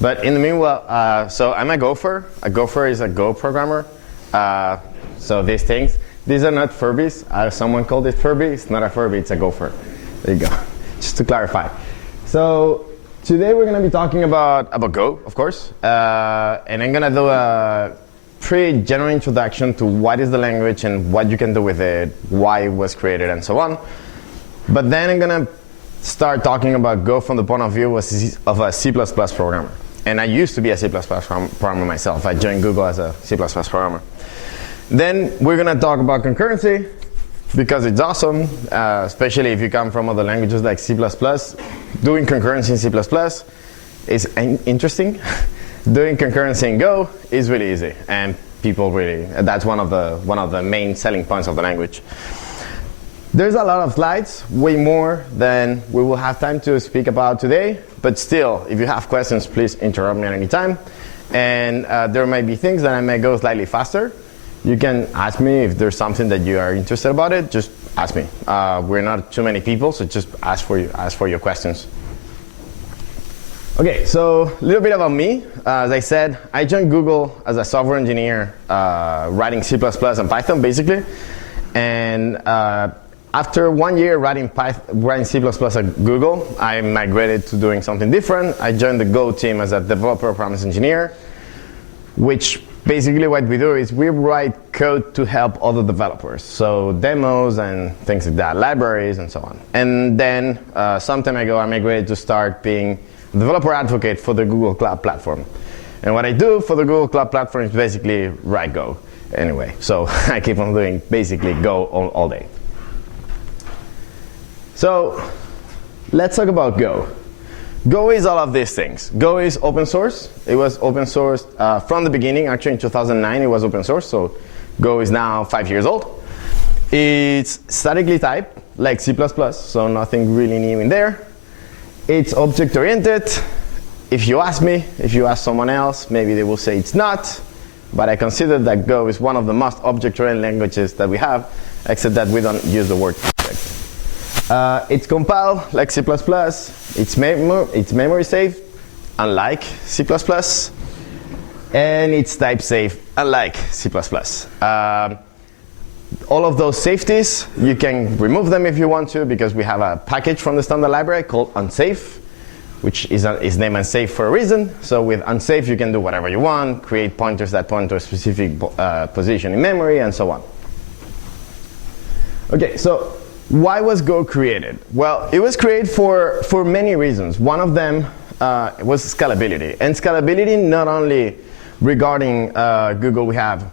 But in the meanwhile, so I'm a gopher. A gopher is a Go programmer. So these things, these are not Furbies. Someone called it Furby. It's not a Furby, it's a gopher. There you go, just to clarify. So today we're going to be talking about Go, of course. And I'm going to do a pretty general introduction to what is the language and what you can do with it, why it was created, and so on. But then I'm going to start talking about Go from the point of view of a C++ programmer. And I used to be a C++ programmer myself. I joined Google as a C++ programmer. Then we're going to talk about concurrency, because it's awesome, especially if you come from other languages like C++. Doing concurrency in C++ is interesting. Doing concurrency in Go is really easy, and people really, that's one of the main selling points of the language. There's a lot of slides, way more than we will have time to speak about today, but still, if you have questions, please interrupt me at any time. And there might be things that I may go slightly faster. You can ask me if there's something that you are interested about it, just ask me. We're not too many people, so just ask for your questions. Okay, so a little bit about me. As I said, I joined Google as a software engineer, writing C++ and Python, basically. And after 1 year writing C++ at Google, I migrated to doing something different. I joined the Go team as a developer process engineer, which basically what we do is we write code to help other developers. So demos and things like that, libraries and so on. And then some time ago, I migrated to start being a developer advocate for the Google Cloud Platform. And what I do for the Google Cloud Platform is basically write Go anyway. So I keep on doing basically Go all day. So let's talk about Go. Go is all of these things. Go is open source. It was open source from the beginning. Actually, in 2009, it was open source. So Go is now 5 years old. It's statically typed, like C++, so nothing really new in there. It's object-oriented. If you ask me, if you ask someone else, maybe they will say it's not. But I consider that Go is one of the most object-oriented languages that we have, except that we don't use the word object. It's compiled like C++. It's memory safe, unlike C++. And it's type safe, unlike C++. All of those safeties, you can remove them if you want to, because we have a package from the standard library called unsafe, which is named unsafe for a reason. So with unsafe, you can do whatever you want, create pointers that point to a specific position in memory, and so on. Okay, so why was Go created? Well, it was created for many reasons. One of them was scalability. And scalability not only regarding Google, we have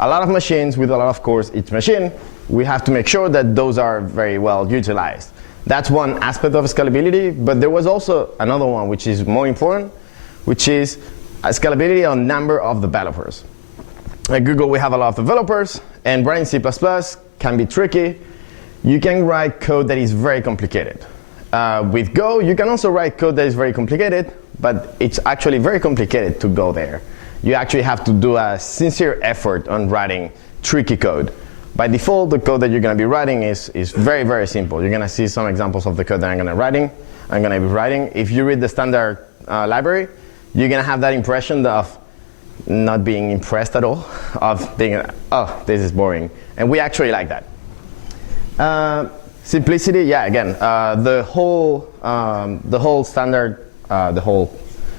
a lot of machines with a lot of cores each machine. We have to make sure that those are very well utilized. That's one aspect of scalability, but there was also another one which is more important, which is scalability on number of developers. At Google, we have a lot of developers, and writing C++ can be tricky. You can write code that is very complicated. With Go, you can also write code that is very complicated, but it's actually very complicated to go there. You actually have to do a sincere effort on writing tricky code. By default, the code that you're going to be writing is very, very simple. You're going to see some examples of the code that I'm going to be writing. If you read the standard library, you're going to have that impression of not being impressed at all, of being, oh, this is boring. And we actually like that. Simplicity, yeah, again, the whole standard, the whole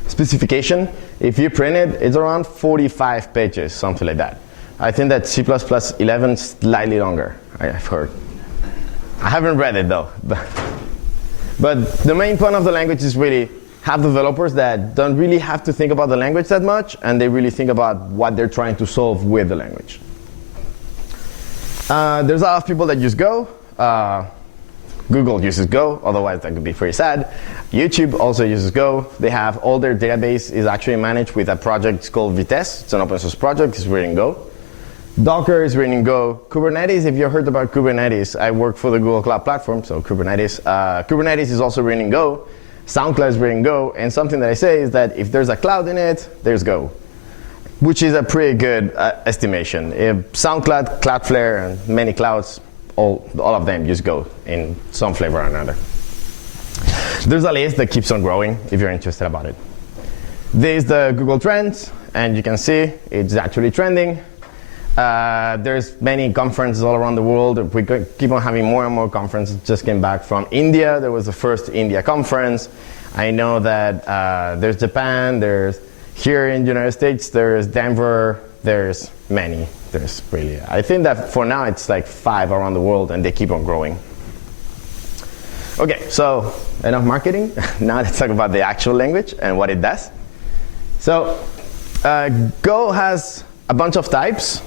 specification, if you print it, it's around 45 pages, something like that. I think that C++ 11 is slightly longer, I've heard. I haven't read it though. But the main point of the language is really have developers that don't really have to think about the language that much, and they really think about what they're trying to solve with the language. There's a lot of people that use Go. Google uses Go, otherwise that could be pretty sad. YouTube also uses Go. They have all their database is actually managed with a project called Vitess. It's an open source project, it's written in Go. Docker is written in Go. Kubernetes, if you heard about Kubernetes, I work for the Google Cloud Platform, so Kubernetes. Kubernetes is also written in Go. SoundCloud is written in Go, and something that I say is that if there's a cloud in it, there's Go, which is a pretty good estimation. If SoundCloud, Cloudflare, and many clouds, all of them use Go in some flavor or another. There's a list that keeps on growing if you're interested about it. This is the Google Trends, and you can see it's actually trending. There's many conferences all around the world. We keep on having more and more conferences. Just came back from India. There was the first India conference. I know that there's Japan, there's here in the United States, there's Denver, there's many. There's really, I think that for now it's like 5 around the world, and they keep on growing. Okay, so enough marketing. Now let's talk about the actual language and what it does. So Go has a bunch of types.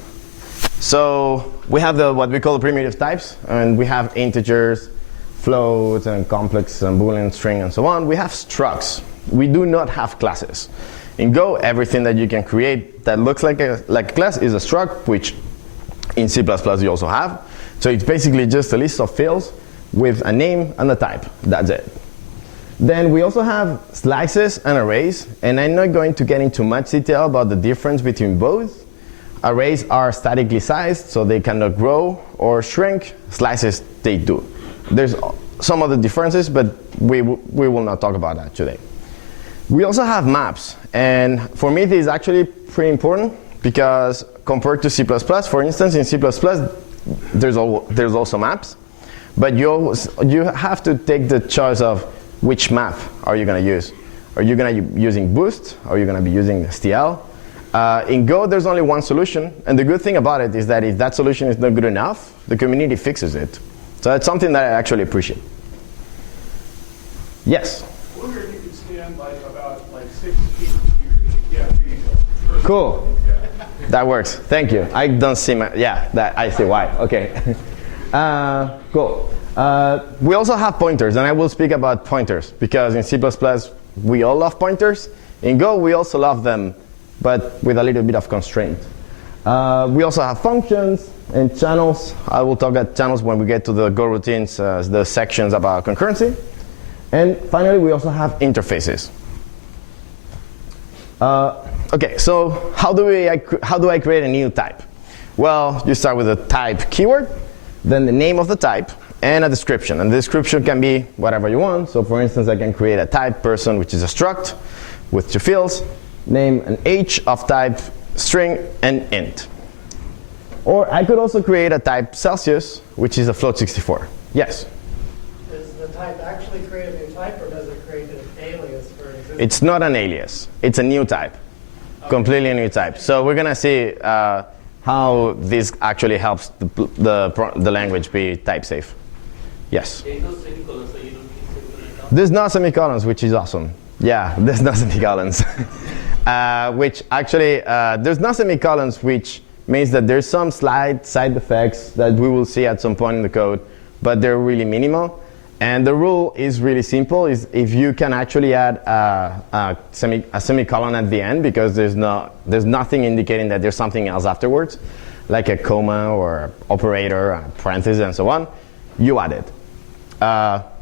So we have what we call primitive types, and we have integers, floats, and complex, and Boolean, string, and so on. We have structs. We do not have classes. In Go, everything that you can create that looks like a class is a struct, which in C++ you also have. So it's basically just a list of fields with a name and a type. That's it. Then we also have slices and arrays, and I'm not going to get into much detail about the difference between both. Arrays are statically sized, so they cannot grow or shrink. Slices, they do. There's some other differences, but we will not talk about that today. We also have maps, and for me this is actually pretty important because compared to C++, for instance, in C++ there's also maps, but you have to take the choice of which map are you going to use. Are you going to be using Boost? Are you going to be using STL? In Go, there's only one solution, and the good thing about it is that if that solution is not good enough, the community fixes it. So that's something that I actually appreciate. Yes? I wonder if you could stand like about 6 feet to your Cool. That works. Thank you. I don't see my, yeah, that I see why. Okay. Cool. We also have pointers, and I will speak about pointers because in C++ we all love pointers. In Go, we also love them, but with a little bit of constraint. We also have functions and channels. I will talk about channels when we get to the Goroutines, the sections about concurrency. And finally, we also have interfaces. Okay, so how do I create a new type? Well, you start with a type keyword, then the name of the type, and a description. And the description can be whatever you want. So for instance, I can create a type person, which is a struct with 2 fields, name an age of type string and int. Or I could also create a type Celsius, which is a float 64. Yes? Does the type actually create a new type, or does it create an alias for an existing? It's not an alias. It's a new type. Okay. Completely new type. So we're going to see how this actually helps the language be type safe. Yes? There is no semicolon, so you don't need semicolon. There's no semicolons, which is awesome. Yeah, there's no semicolons. Which actually, there's no semicolons, which means that there's some side effects that we will see at some point in the code, but they're really minimal. And the rule is really simple, is if you can actually add a semicolon at the end, because there's nothing indicating that there's something else afterwards, like a comma or operator, a parenthesis, and so on, you add it.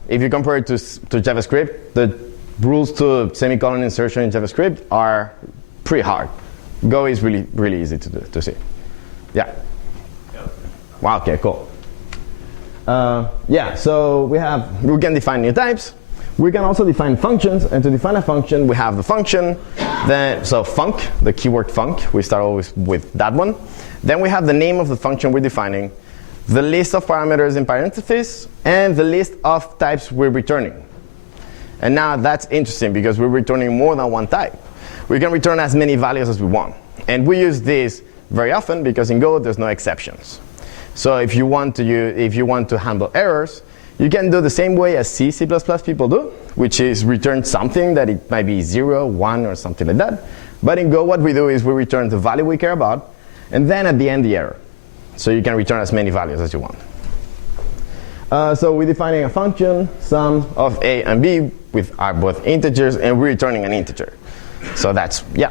If you compare it to JavaScript, the rules to semicolon insertion in JavaScript are pretty hard. Go is really, really easy to see. Yeah? Yep. Wow, okay, cool. Yeah, so we can define new types. We can also define functions, and to define a function, we have the function, so func, the keyword func, we start always with that one. Then we have the name of the function we're defining, the list of parameters in parentheses, and the list of types we're returning. And now that's interesting because we're returning more than one type. We can return as many values as we want. And we use this very often because in Go there's no exceptions. So if you want to handle errors, you can do the same way as C++ people do, which is return something that it might be 0, 1, or something like that. But in Go, what we do is we return the value we care about, and then at the end the error. So you can return as many values as you want. So we're defining a function, sum of A and B, with both integers, and we're returning an integer. So that's, yeah?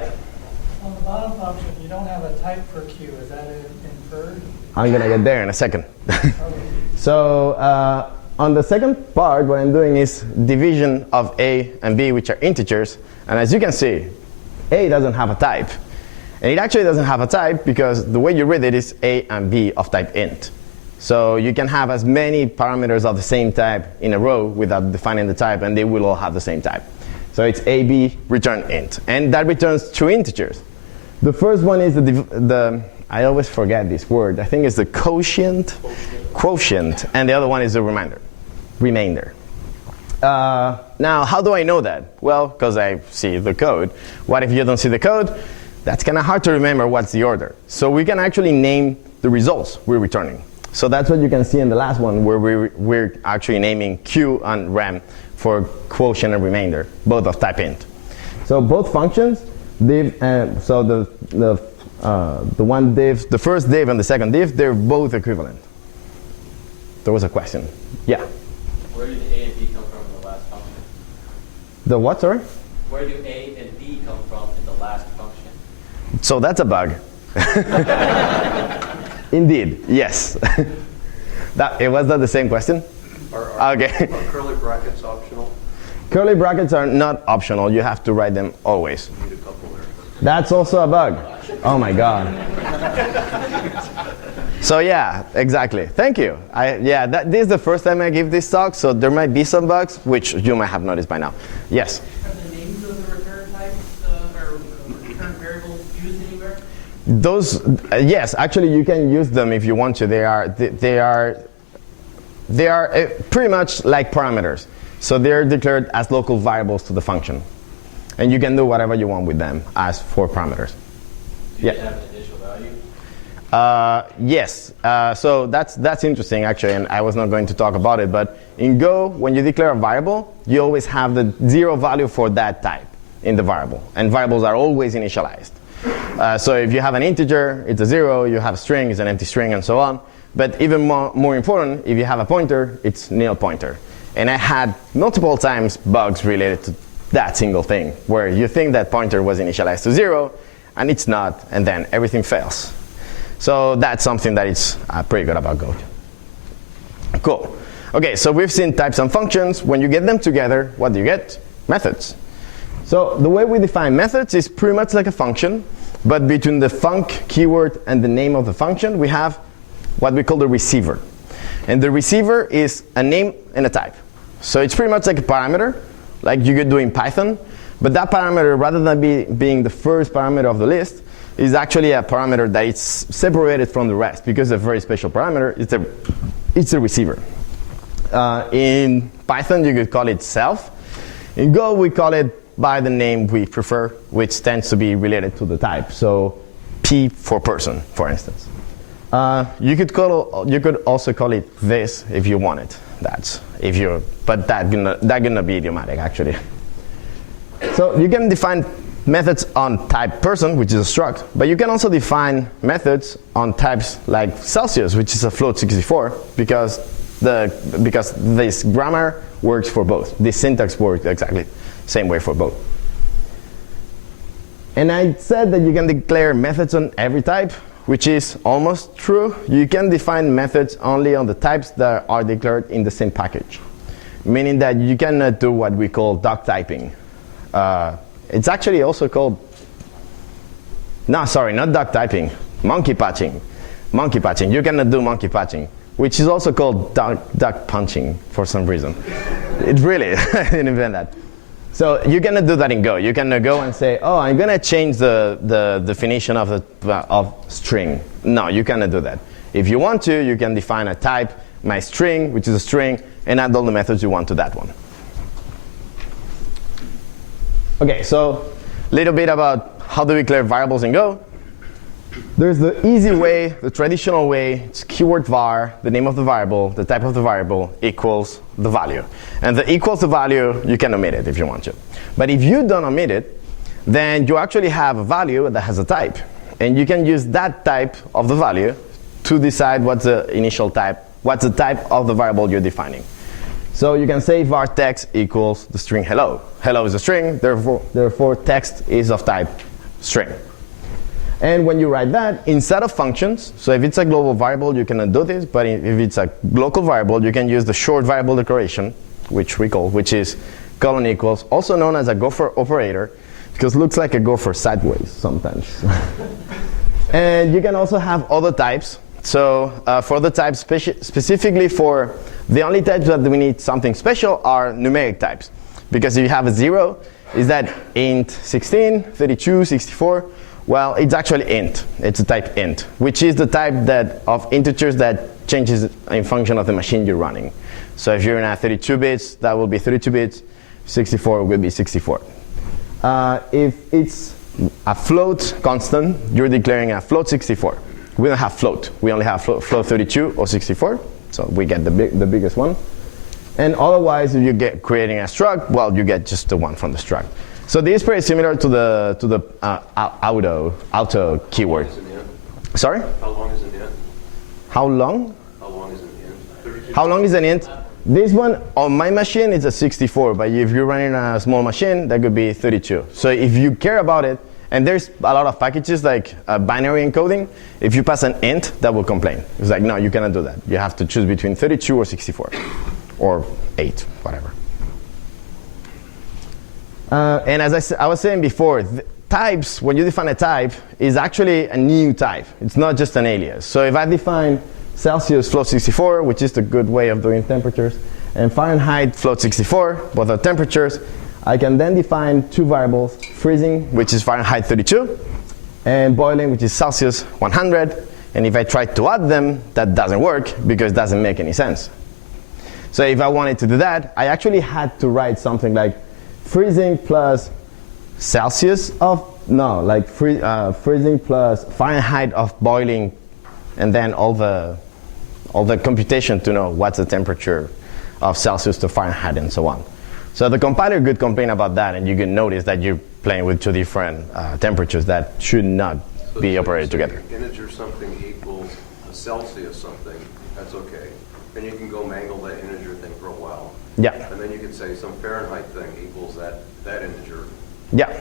On the bottom function, you don't have a type for Q. Is that inferred? I'm going to get there in a second. Okay. So on the second part, what I'm doing is division of A and B, which are integers. And as you can see, A doesn't have a type. And it actually doesn't have a type because the way you read it is A and B of type int. So you can have as many parameters of the same type in a row without defining the type, and they will all have the same type. So it's AB return int. And that returns two integers. The first one is I always forget this word. I think it's the quotient. And the other one is the remainder. Now, how do I know that? Well, because I see the code. What if you don't see the code? That's kind of hard to remember what's the order. So we can actually name the results we're returning. So that's what you can see in the last one, where we're actually naming Q and rem for quotient and remainder, both of type int. So both functions, div, so the first div and the second div, they're both equivalent. There was a question. Yeah. Where did A and B come from in the last function? The what, sorry? Where do A and B come from in the last function? So that's a bug. Indeed, yes. Was that the same question? Okay. Are curly brackets optional? Curly brackets are not optional. You have to write them always. Need a couple there. That's also a bug. Oh my God. So yeah, exactly. Thank you. This is the first time I give this talk, so there might be some bugs, which you might have noticed by now. Yes? Are the names of the return types or return variables used anywhere? Those, yes, actually you can use them if you want to. They are pretty much like parameters. So they're declared as local variables to the function. And you can do whatever you want with them as for parameters. Do you have an initial value? Yes. So that's interesting, actually, and I was not going to talk about it. But in Go, when you declare a variable, you always have the 0 value for that type in the variable. And variables are always initialized. So if you have an integer, it's a 0. You have a string, it's an empty string, and so on. But even more important, if you have a pointer, it's nil pointer. And I had multiple times bugs related to that single thing, where you think that pointer was initialized to 0, and it's not, and then everything fails. So that's something that is pretty good about Go. Cool. Okay, so we've seen types and functions. When you get them together, what do you get? Methods. So the way we define methods is pretty much like a function, but between the func keyword and the name of the function, we have what we call the receiver. And the receiver is a name and a type. So it's pretty much like a parameter, like you could do in Python. But that parameter, rather than being the first parameter of the list, is actually a parameter that is separated from the rest, because it's a very special parameter. It's a receiver. In Python, you could call it self. In Go, we call it by the name we prefer, which tends to be related to the type. So P for person, for instance. You could also call it this if you want it. But that's gonna be idiomatic, actually. So you can define methods on type person, which is a struct, but you can also define methods on types like Celsius, which is a float 64, because this grammar works for both. This syntax works exactly the same way for both. And I said that you can declare methods on every type, which is almost true. You can define methods only on the types that are declared in the same package, meaning that you cannot do what we call duck typing. It's actually also called, no, sorry, not duck typing, monkey patching. Monkey patching, you cannot do monkey patching, which is also called duck punching for some reason. It really, I didn't invent that. So you cannot do that in Go. You cannot go and say, oh, I'm gonna change the definition of string. No, you cannot do that. If you want to, you can define a type, my string, which is a string, and add all the methods you want to that one. Okay, so a little bit about how do we declare variables in Go. There's the easy way, the traditional way. It's keyword var, the name of the variable, the type of the variable equals the value. And the equals the value, you can omit it if you want to. But if you don't omit it, then you actually have a value that has a type. And you can use that type of the value to decide what's the initial type, what's the type of the variable you're defining. So you can say var text equals the string hello. Hello is a string, therefore text is of type string. And when you write that, instead of functions, so if it's a global variable, you cannot do this, but if it's a local variable, you can use the short variable declaration, which is colon equals, also known as a gopher operator, because it looks like a gopher sideways sometimes. And you can also have other types. So for the types, specifically for the only types that we need something special are numeric types. Because if you have a 0, is that int 16, 32, 64? Well, it's actually int. It's a type int, which is the type of integers that changes in function of the machine you're running. So if you're in a 32 bits, that will be 32 bits. 64 will be 64. If it's a float constant, you're declaring a float 64. We don't have float. We only have float 32 or 64. So we get the biggest one. And otherwise, if you get creating a struct, well, you get just the one from the struct. So this is pretty similar to the auto keyword. Sorry? How long is an int? How long? How long is an int? 32? How long is an int? This one on my machine is a 64, but if you're running a small machine, that could be 32. So if you care about it, and there's a lot of packages like binary encoding, if you pass an int, that will complain. It's like, no, you cannot do that. You have to choose between 32 or 64, or 8, whatever. And as I was saying before, types, when you define a type, is actually a new type. It's not just an alias. So if I define Celsius float 64, which is the good way of doing temperatures, and Fahrenheit float 64, both are temperatures, I can then define two variables, freezing, which is Fahrenheit 32, and boiling, which is Celsius 100. And if I try to add them, that doesn't work because it doesn't make any sense. So if I wanted to do that, I actually had to write something like freezing plus Celsius of, no, like freezing plus Fahrenheit of boiling, and then all the computation to know what's the temperature of Celsius to Fahrenheit and so on. So the compiler could complain about that, and you can notice that you're playing with two different temperatures that should not be operated together. Integer something equals a Celsius something, that's okay. And you can go mangle that integer thing for a while. Yeah. And then you can say some Fahrenheit thing equals that integer. Yeah.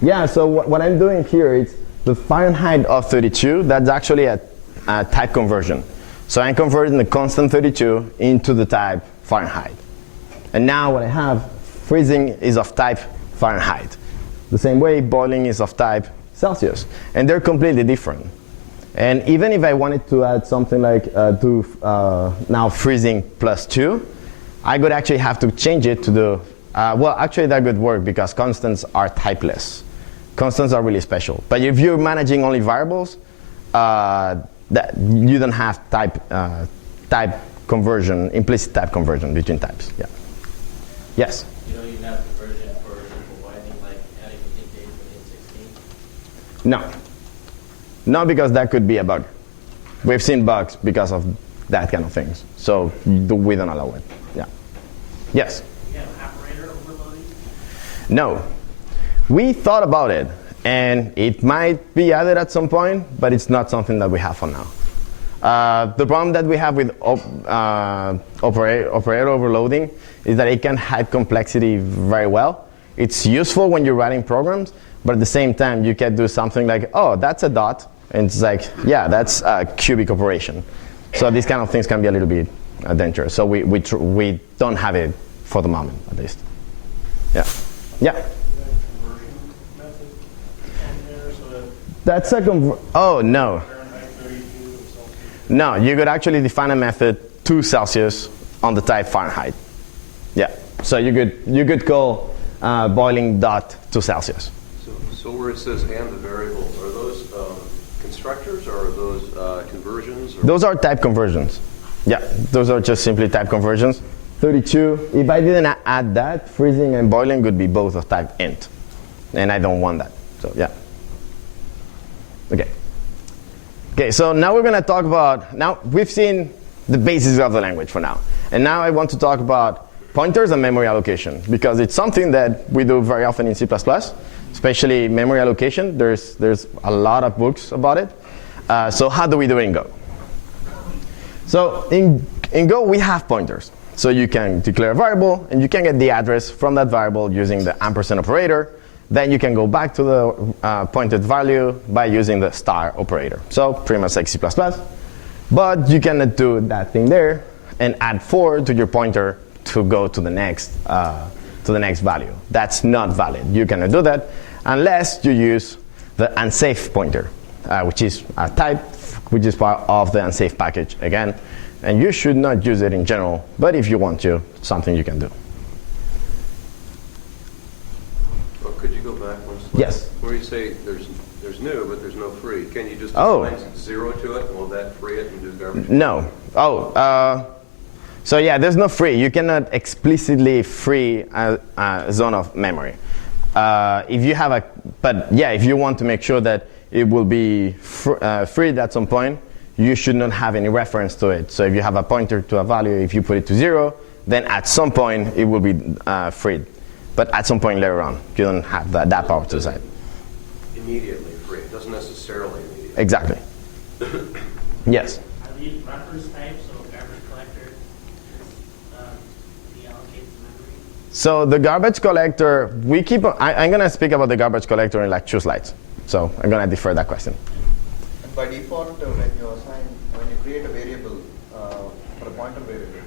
Yeah, so what I'm doing here is the Fahrenheit of 32, that's actually a type conversion. So I'm converting the constant 32 into the type Fahrenheit. And now what I have, freezing is of type Fahrenheit. The same way, boiling is of type Celsius. And they're completely different. And even if I wanted to add something like now freezing plus 2, I would actually have to change it to the, well, actually that would work because constants are typeless. Constants are really special. But if you're managing only variables, that you don't have type conversion, implicit type conversion between types. Yeah. Yes? You don't even have conversion for simple binding, like adding int 8 with int 16? No. No, because that could be a bug. We've seen bugs because of that kind of things. So we don't allow it. Yeah. Yes? You have operator overloading? No. We thought about it, and it might be added at some point, but it's not something that we have for now. The problem that we have with operator overloading is that it can hide complexity very well. It's useful when you're writing programs, but at the same time, you can do something like, oh, that's a dot. And it's like, yeah, that's a cubic operation. So these kind of things can be a little bit dangerous. So we don't have it for the moment, at least. Yeah. Yeah. That's a oh, no. No, you could actually define a method to Celsius on the type Fahrenheit. Yeah. So you could call boiling dot to Celsius. So where it says and the variables, are those constructors or are those conversions? Or? Those are type conversions. Yeah, those are just simply type conversions. 32, if I didn't add that, freezing and boiling would be both of type int. And I don't want that, so yeah. Okay, so now we're gonna talk about, now we've seen the basics of the language for now. And now I want to talk about pointers and memory allocation, because it's something that we do very often in C++, especially memory allocation. There's a lot of books about it. So how do we do it in Go? So in Go, we have pointers. So you can declare a variable, and you can get the address from that variable using the ampersand operator. Then you can go back to the pointed value by using the star operator. So pretty much like C++. But you cannot do that thing there and add 4 to your pointer to go to the next value. That's not valid. You cannot do that unless you use the unsafe pointer, which is a type which is part of the unsafe package again. And you should not use it in general, but if you want to, it's something you can do. say there's new, but there's no free. Can you just Oh. assign 0 to it? Will that free it and do garbage? No. So yeah, there's no free. You cannot explicitly free a zone of memory. If you have but yeah, if you want to make sure that it will be freed at some point, you should not have any reference to it. So if you have a pointer to a value, if you put it to 0, then at some point it will be freed. But at some point later on, you don't have that power to decide. Immediately free. It doesn't necessarily immediately. Exactly. Yes. Are these reference types, so garbage collector deallocates memory? So the garbage collector, we keep. I'm going to speak about the garbage collector in like 2 slides. So I'm going to defer that question. And by default, when you create a variable for a pointer variable,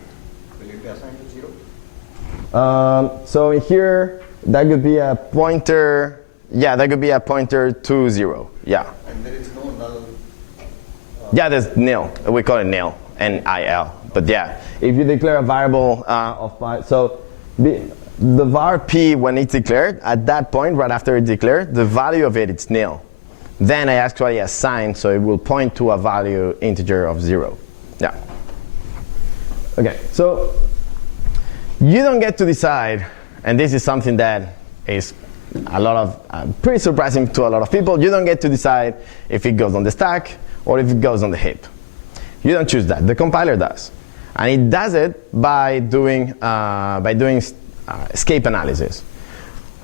will it be assigned to 0? So here, that could be a pointer. Yeah, that could be a pointer to 0. Yeah. And there is no null. Yeah, there's nil. We call it nil, N-I-L. But yeah, if you declare a variable of pi, so the var p, when it's declared, at that point, right after it's declared, the value of it's nil. Then I actually assign, so it will point to a value integer of 0. Yeah. Okay, so you don't get to decide, and this is something that is pretty surprising to a lot of people. You don't get to decide if it goes on the stack or if it goes on the heap. You don't choose that. The compiler does, and it does it by doing escape analysis,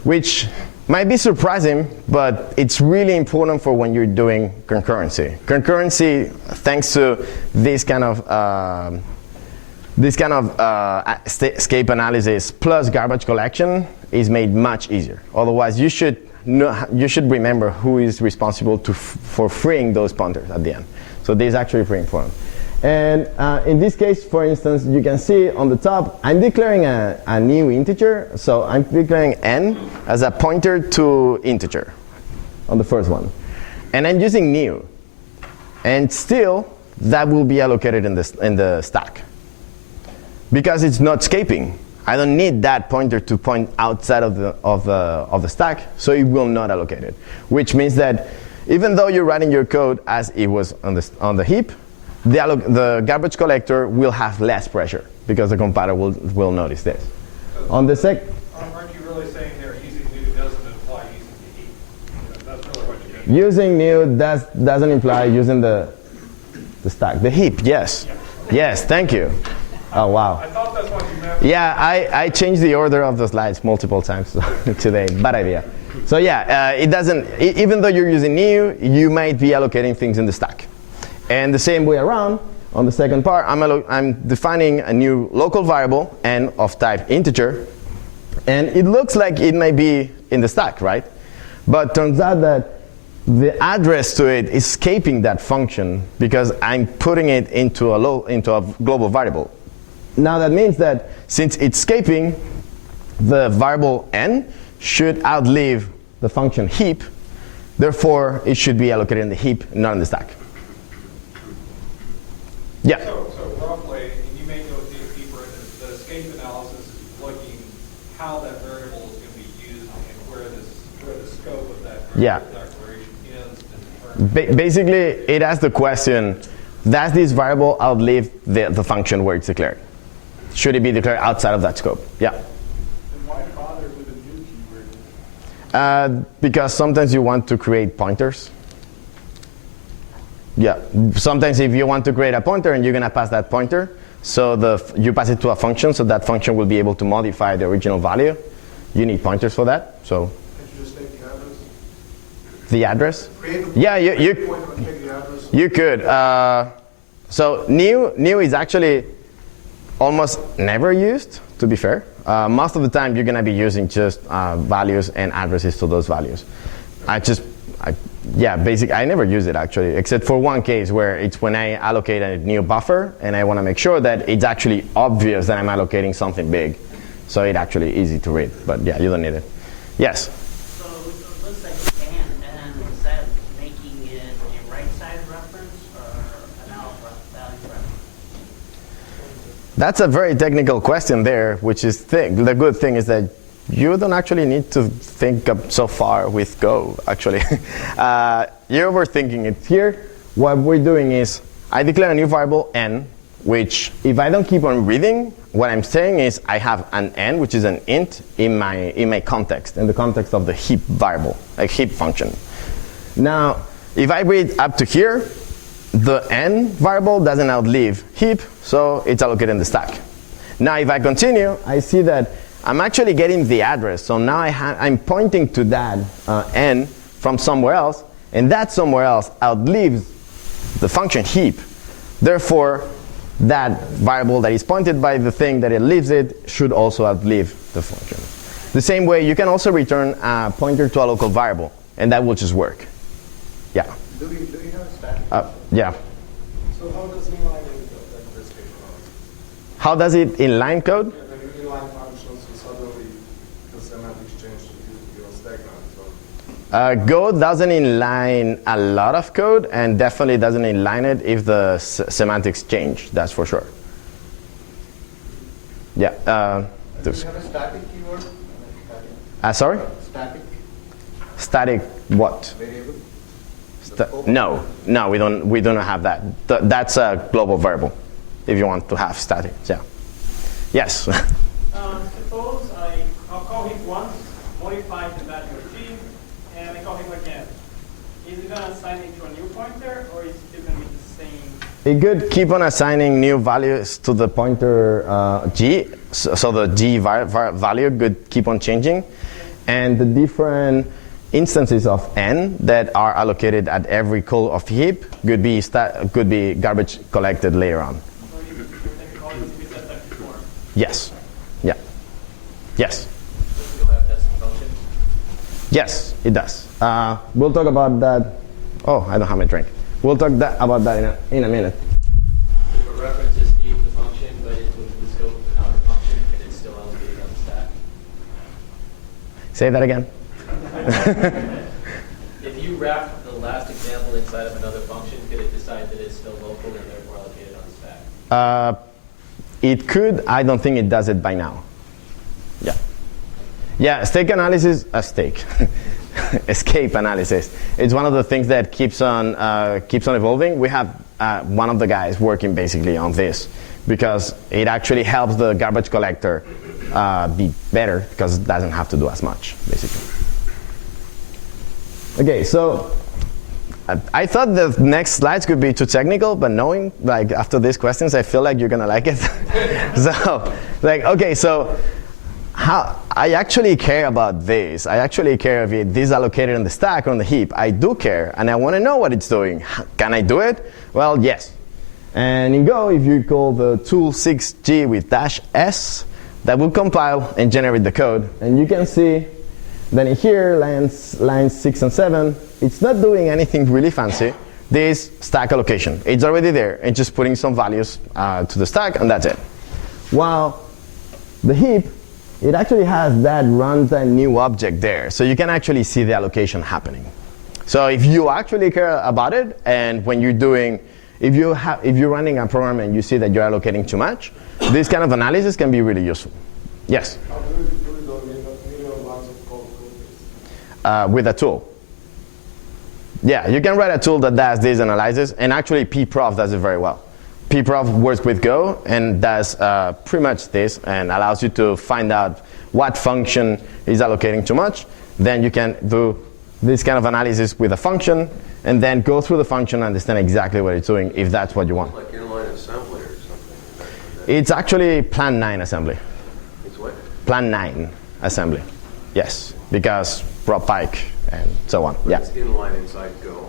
which might be surprising, but it's really important for when you're doing concurrency. Concurrency, thanks to this kind of escape analysis plus garbage collection, is made much easier. Otherwise, you should remember who is responsible for freeing those pointers at the end. So this is actually pretty important. And in this case, for instance, you can see on the top, I'm declaring a new integer. So I'm declaring n as a pointer to integer on the first one. And I'm using new. And still, that will be allocated in the stack, because it's not escaping. I don't need that pointer to point outside of the stack, so it will not allocate it. Which means that even though you're writing your code as it was on the heap, the garbage collector will have less pressure because the compiler will notice this. On the aren't you really saying there using new doesn't imply using the heap? That's really what you mean. Using new doesn't imply using the stack. The heap, yes. Yeah. Yes, thank you. Oh, wow. I thought that's what you meant. Yeah, I changed the order of the slides multiple times today. Bad idea. So yeah, it doesn't, even though you're using new, you might be allocating things in the stack. And the same way around, on the second part, I'm defining a new local variable, n of type integer. And it looks like it might be in the stack, right? But turns out that the address to it is escaping that function because I'm putting it into a global variable. Now that means that since it's escaping, the variable n should outlive the function heap. Therefore, it should be allocated in the heap, not in the stack. Yeah. So roughly, and you may go deeper into the escape analysis is looking how that variable is going to be used and where the scope of that variable declaration is to determine. Basically, it asks the question, does this variable outlive the function where it's declared? Should it be declared outside of that scope? Yeah. Then why bother with a new keyword? Because sometimes you want to create pointers. Yeah. Sometimes if you want to create a pointer and you're going to pass that pointer, so you pass it to a function, so that function will be able to modify the original value. You need pointers for that. So. Can't you just take the address? The address? Create a Yeah, pointer and take the address? you could. So new is actually almost never used, to be fair. Most of the time, you're going to be using just values and addresses to those values. I never use it, actually, except for one case where it's when I allocate a new buffer, and I want to make sure that it's actually obvious that I'm allocating something big, so it's actually easy to read. But yeah, you don't need it. Yes? So it looks like and is that making it a right-side reference or an out-value reference? That's a very technical question there, which is the good thing is that you don't actually need to think up so far with Go, actually. You're overthinking it. Here, what we're doing is, I declare a new variable n, which if I don't keep on reading, what I'm saying is I have an n, which is an int, in my context, in the context of the heap variable, a heap function. Now, if I read up to here, the n variable doesn't outlive heap, so it's allocated in the stack. Now, if I continue, I see that I'm actually getting the address. So now I'm pointing to that n from somewhere else, and that somewhere else outlives the function heap. Therefore, that variable that is pointed by the thing that it leaves it should also outlive the function. The same way, you can also return a pointer to a local variable, and that will just work. Yeah. Do we have a static? Yeah. So how does inline in this case? How does it inline code? Yeah, when you inline functions, you suddenly the semantics change to your stack now. So. Go doesn't inline a lot of code, and definitely doesn't inline it if the semantics change. That's for sure. Yeah. Do we have a static keyword? Sorry? Static Static what? variable? No, we don't have that. That's a global variable if you want to have static. Yeah. Yes. Suppose I'll call him once, modify the value of g, and I call him again. Is it going to assign it to a new pointer, or is it still going to be the same? It could keep on assigning new values to the pointer g, so the g value could keep on changing, and the different instances of n that are allocated at every call of heap could be garbage collected later on. So you can call it to be set up before. Yes. Yeah. Yes. You'll have nested functions. Yes, it does. We'll talk about that. Oh, I don't have my drink. We'll talk about that in a minute. If a reference is keep the function, but it's within the scope of another function, and it's still allocated on the stack. Say that again. If you wrap the last example inside of another function, could it decide that it's still local and therefore allocated on the stack? It could. I don't think it does it by now. Yeah. Yeah, escape analysis. Escape analysis. It's one of the things that keeps on evolving. We have one of the guys working basically on this because it actually helps the garbage collector be better because it doesn't have to do as much, basically. Okay, so I thought the next slides could be too technical, but knowing, like, after these questions, I feel like you're gonna like it. So, like, okay, so how I actually care about this. I actually care if it is allocated on the stack or on the heap. I do care, and I want to know what it's doing. Can I do it? Well, yes. And in Go, if you call the tool 6g with -s, that will compile and generate the code, and you can see. Then in here, lines 6 and 7, it's not doing anything really fancy. This stack allocation, it's already there. It's just putting some values to the stack, and that's it. While the heap, it actually has that runtime new object there. So you can actually see the allocation happening. So if you actually care about it, and when you're doing, if you're running a program and you see that you're allocating too much, this kind of analysis can be really useful. Yes? How do we do it on million lines of code? With a tool. Yeah, you can write a tool that does this analysis, and actually pprof does it very well. Pprof works with Go and does pretty much this and allows you to find out what function is allocating too much. Then you can do this kind of analysis with a function and then go through the function and understand exactly what it's doing if that's what you want. Like inline assembly or something. It's actually Plan 9 assembly. It's what? Plan 9 assembly. Yes, because Rob Pike and so on. But Yeah. it's inline inside Go.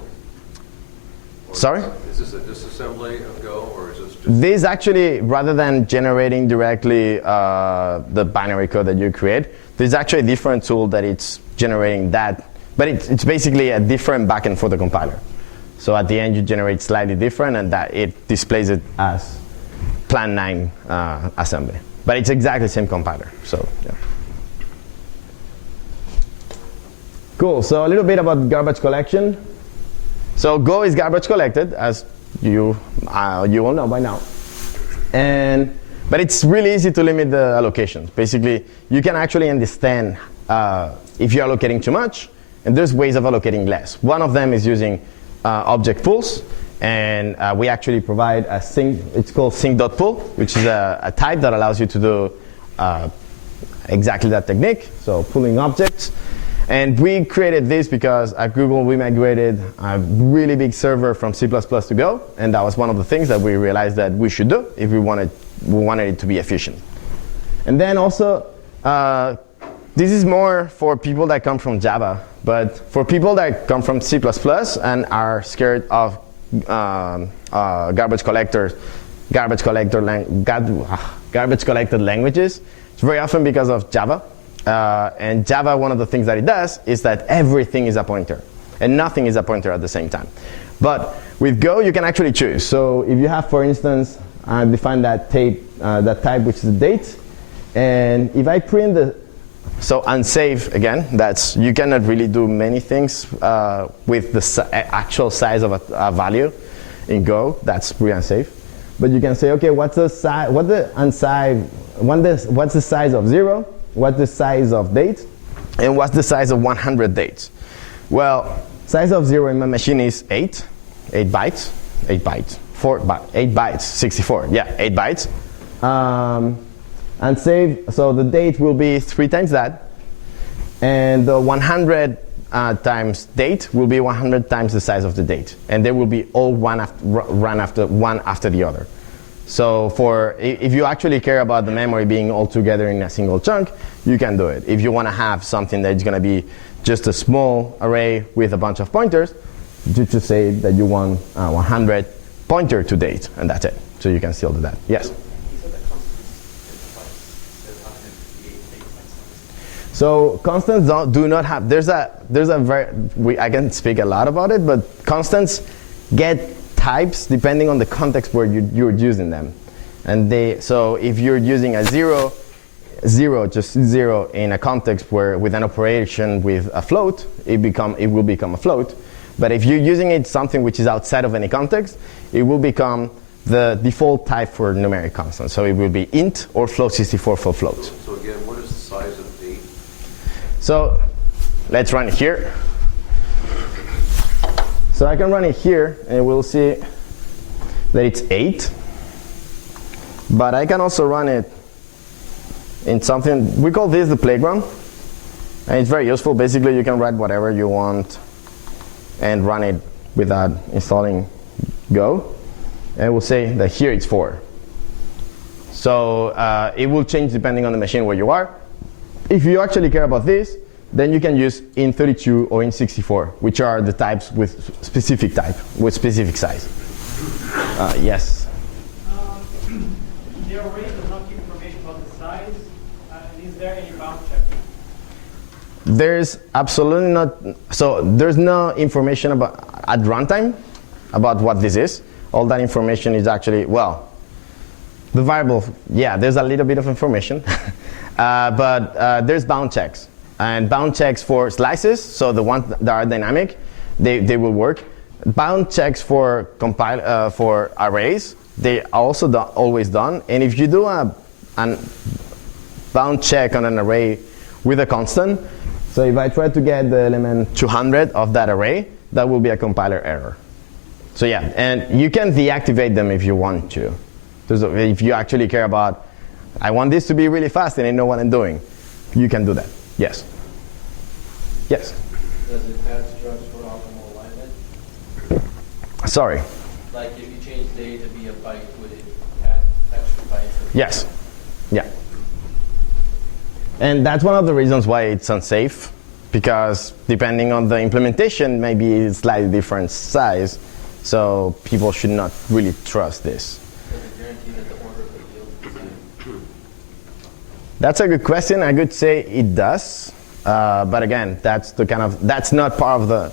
Or Sorry? Is this a disassembly of Go, or is this just? This actually, rather than generating directly the binary code that you create, there's actually a different tool that it's generating that, but it's basically a different backend for the compiler. So at the end, you generate slightly different, and that it displays it as Plan 9 assembly. But it's exactly the same compiler. So yeah. Cool. So a little bit about garbage collection. So Go is garbage collected, as you all know by now. And But it's really easy to limit the allocations. Basically, you can actually understand if you're allocating too much, and there's ways of allocating less. One of them is using object pools, and we actually provide a sync, it's called sync.pool, which is a type that allows you to do exactly that technique, so pooling objects. And we created this because at Google we migrated a really big server from C++ to Go, and that was one of the things that we realized that we should do if we wanted it to be efficient. And then also, this is more for people that come from Java, but for people that come from C++ and are scared of garbage collected languages, it's very often because of Java. And Java, one of the things that it does is that everything is a pointer, and nothing is a pointer at the same time. But with Go, you can actually choose. So if you have, for instance, define that type, which is the date, and if I print the, so unsave again, that's, you cannot really do many things with the actual size of a value in Go. That's pretty unsafe. But you can say, okay, what's the size of 0? What's the size of date? And what's the size of 100 dates? Well, size of 0 in my machine is 8 bytes, 64, yeah, 8 bytes. And save, so the date will be 3 times that, and the 100 times date will be 100 times the size of the date, and they will be all one after the other. So if you actually care about the memory being all together in a single chunk, you can do it. If you want to have something that's going to be just a small array with a bunch of pointers, you just say that you want 100 pointer to date, and that's it. So you can still do that. Yes? So constants do not have, I can speak a lot about it, but constants get types depending on the context where you're using them. And so if you're using a just zero in a context where with an operation with a float, it will become a float. But if you're using it something which is outside of any context, it will become the default type for numeric constant. So it will be int or float64 for float. So again, what is the size of d? So let's run it here. So I can run it here, and we'll see that it's 8. But I can also run it in something, we call this the playground. And it's very useful. Basically, you can write whatever you want and run it without installing Go. And we'll say that here it's 4. So it will change depending on the machine where you are. If you actually care about this, then you can use int32 or int64, which are the types with specific type, with specific size. Yes? The array does not give information about the size. Is there any bound checking? There's absolutely not. So there's no information about at runtime about what this is. All that information is actually, well, the variable, yeah, there's a little bit of information. But there's bound checks. And bound checks for slices, so the ones that are dynamic, they will work. Bound checks for for arrays, they are also always done. And if you do a bound check on an array with a constant, so if I try to get the element 200 of that array, that will be a compiler error. So yeah, and you can deactivate them if you want to. If you actually care about, I want this to be really fast and I know what I'm doing, you can do that. Yes. Yes. Does it add structs for optimal alignment? Sorry. Like if you change day to be a byte, would it add extra bytes? Yes. Yeah. And that's one of the reasons why it's unsafe, because depending on the implementation, maybe it's slightly different size. So people should not really trust this. Does it guarantee that the order of the yield is the same? That's a good question. I could say it does. But again, that's not part of the,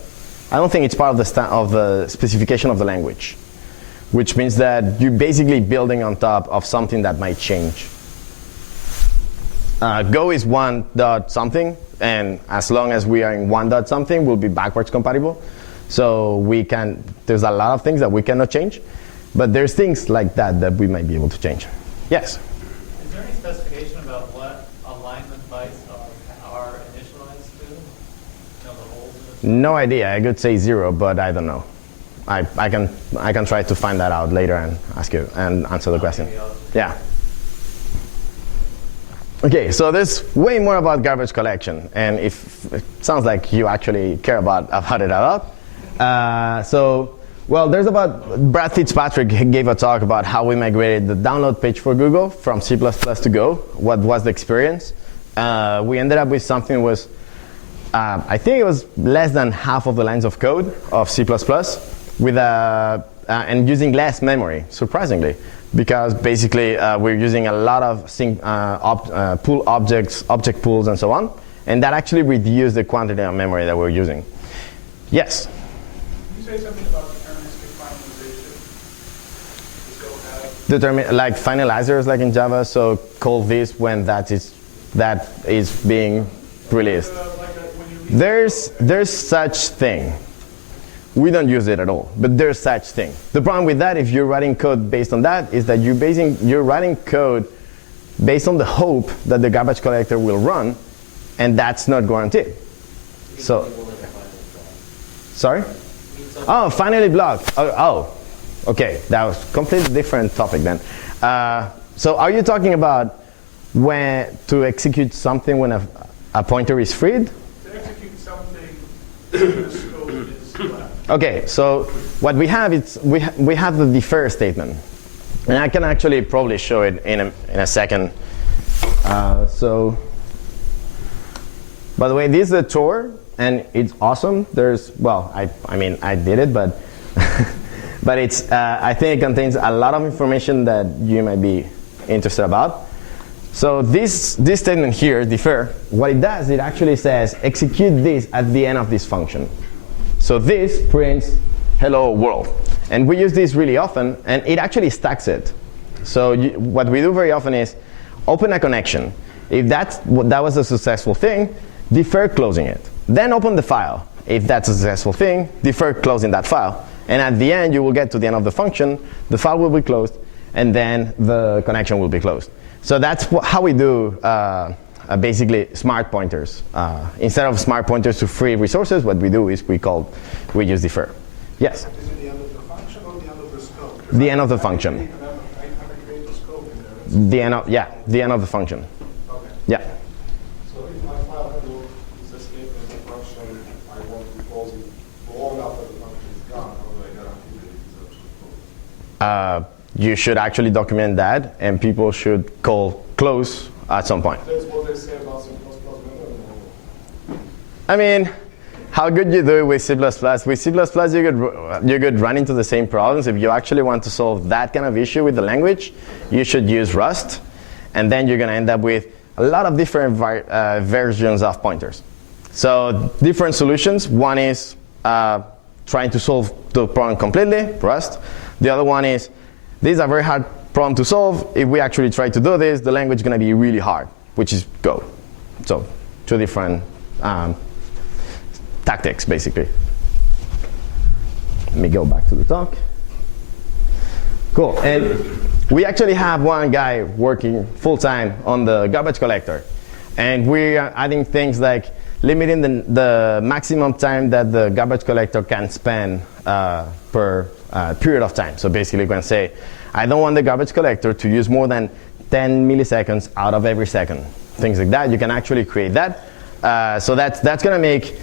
I don't think it's part of the specification of the language, which means that you're basically building on top of something that might change. Go is 1 dot something, and as long as we are in 1 dot something, we'll be backwards compatible. So there's a lot of things that we cannot change, but there's things like that we might be able to change. Yes? No idea. I could say 0, but I don't know. I can try to find that out later and ask you and answer the question. Yeah. Okay, so there's way more about garbage collection, and if it sounds like you actually care about it a lot. Well, there's about Brad Fitzpatrick gave a talk about how we migrated the download page for Google from C++ to Go. What was the experience? We ended up with something was, I think it was less than half of the lines of code of C++ with and using less memory, surprisingly, because basically we're using a lot of pool objects, object pools, and so on, and that actually reduced the quantity of memory that we're using. Yes? Can you say something about deterministic finalization? Like finalizers, like in Java, so call this when that is being released. There's such thing. We don't use it at all, but there's such thing. The problem with that, if you're writing code based on that, is that you're writing code based on the hope that the garbage collector will run, and that's not guaranteed. So, sorry? Oh, finally blocked. Oh, okay, that was a completely different topic then. So are you talking about when to execute something when a pointer is freed? To execute something when the scope is left. Okay, so what we have is we have the defer statement, and I can actually probably show it in a second. So, by the way, this is a tour, and it's awesome. I mean I did it, but but it's I think it contains a lot of information that you might be interested about. So this statement here, defer, what it does, it actually says execute this at the end of this function. So this prints hello world. And we use this really often, and it actually stacks it. So what we do very often is open a connection. If that was a successful thing, defer closing it. Then open the file. If that's a successful thing, defer closing that file. And at the end, you will get to the end of the function, the file will be closed, and then the connection will be closed. So that's how we do basically smart pointers. Instead of smart pointers to free resources, what we do is we use defer. Yes? Is it the end of the function or the end of the scope? The end of the function. I haven't created the scope in there. The end of the function. Okay. Yeah. So if my file hello is escaping the function, I want to close it long after the function is gone, how do I guarantee that it is actually closed? You should actually document that, and people should call close at some point. That's what they say about C++. I mean, how good you do it with C++. With C++, you could run into the same problems. If you actually want to solve that kind of issue with the language, you should use Rust, and then you're going to end up with a lot of different versions of pointers. So different solutions. One is trying to solve the problem completely, Rust. The other one is, this is a very hard problem to solve. If we actually try to do this, the language is going to be really hard, which is Go. So 2 different tactics, basically. Let me go back to the talk. Cool. And we actually have one guy working full-time on the garbage collector. And we are adding things like limiting the maximum time that the garbage collector can spend per period of time. So basically, we can say, I don't want the garbage collector to use more than 10 milliseconds out of every second. Things like that. You can actually create that. So that's going to make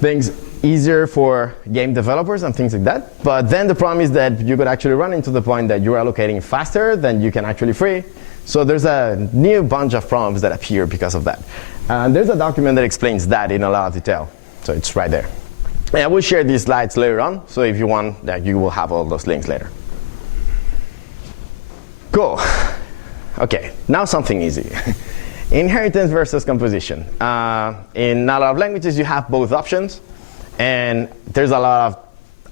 things easier for game developers and things like that. But then the problem is that you could actually run into the point that you're allocating faster than you can actually free. So there's a new bunch of problems that appear because of that. There's a document that explains that in a lot of detail. So it's right there. And I will share these slides later on. So if you want, you will have all those links later. Cool. OK, now something easy. Inheritance versus composition. In a lot of languages, you have both options. And there's a lot of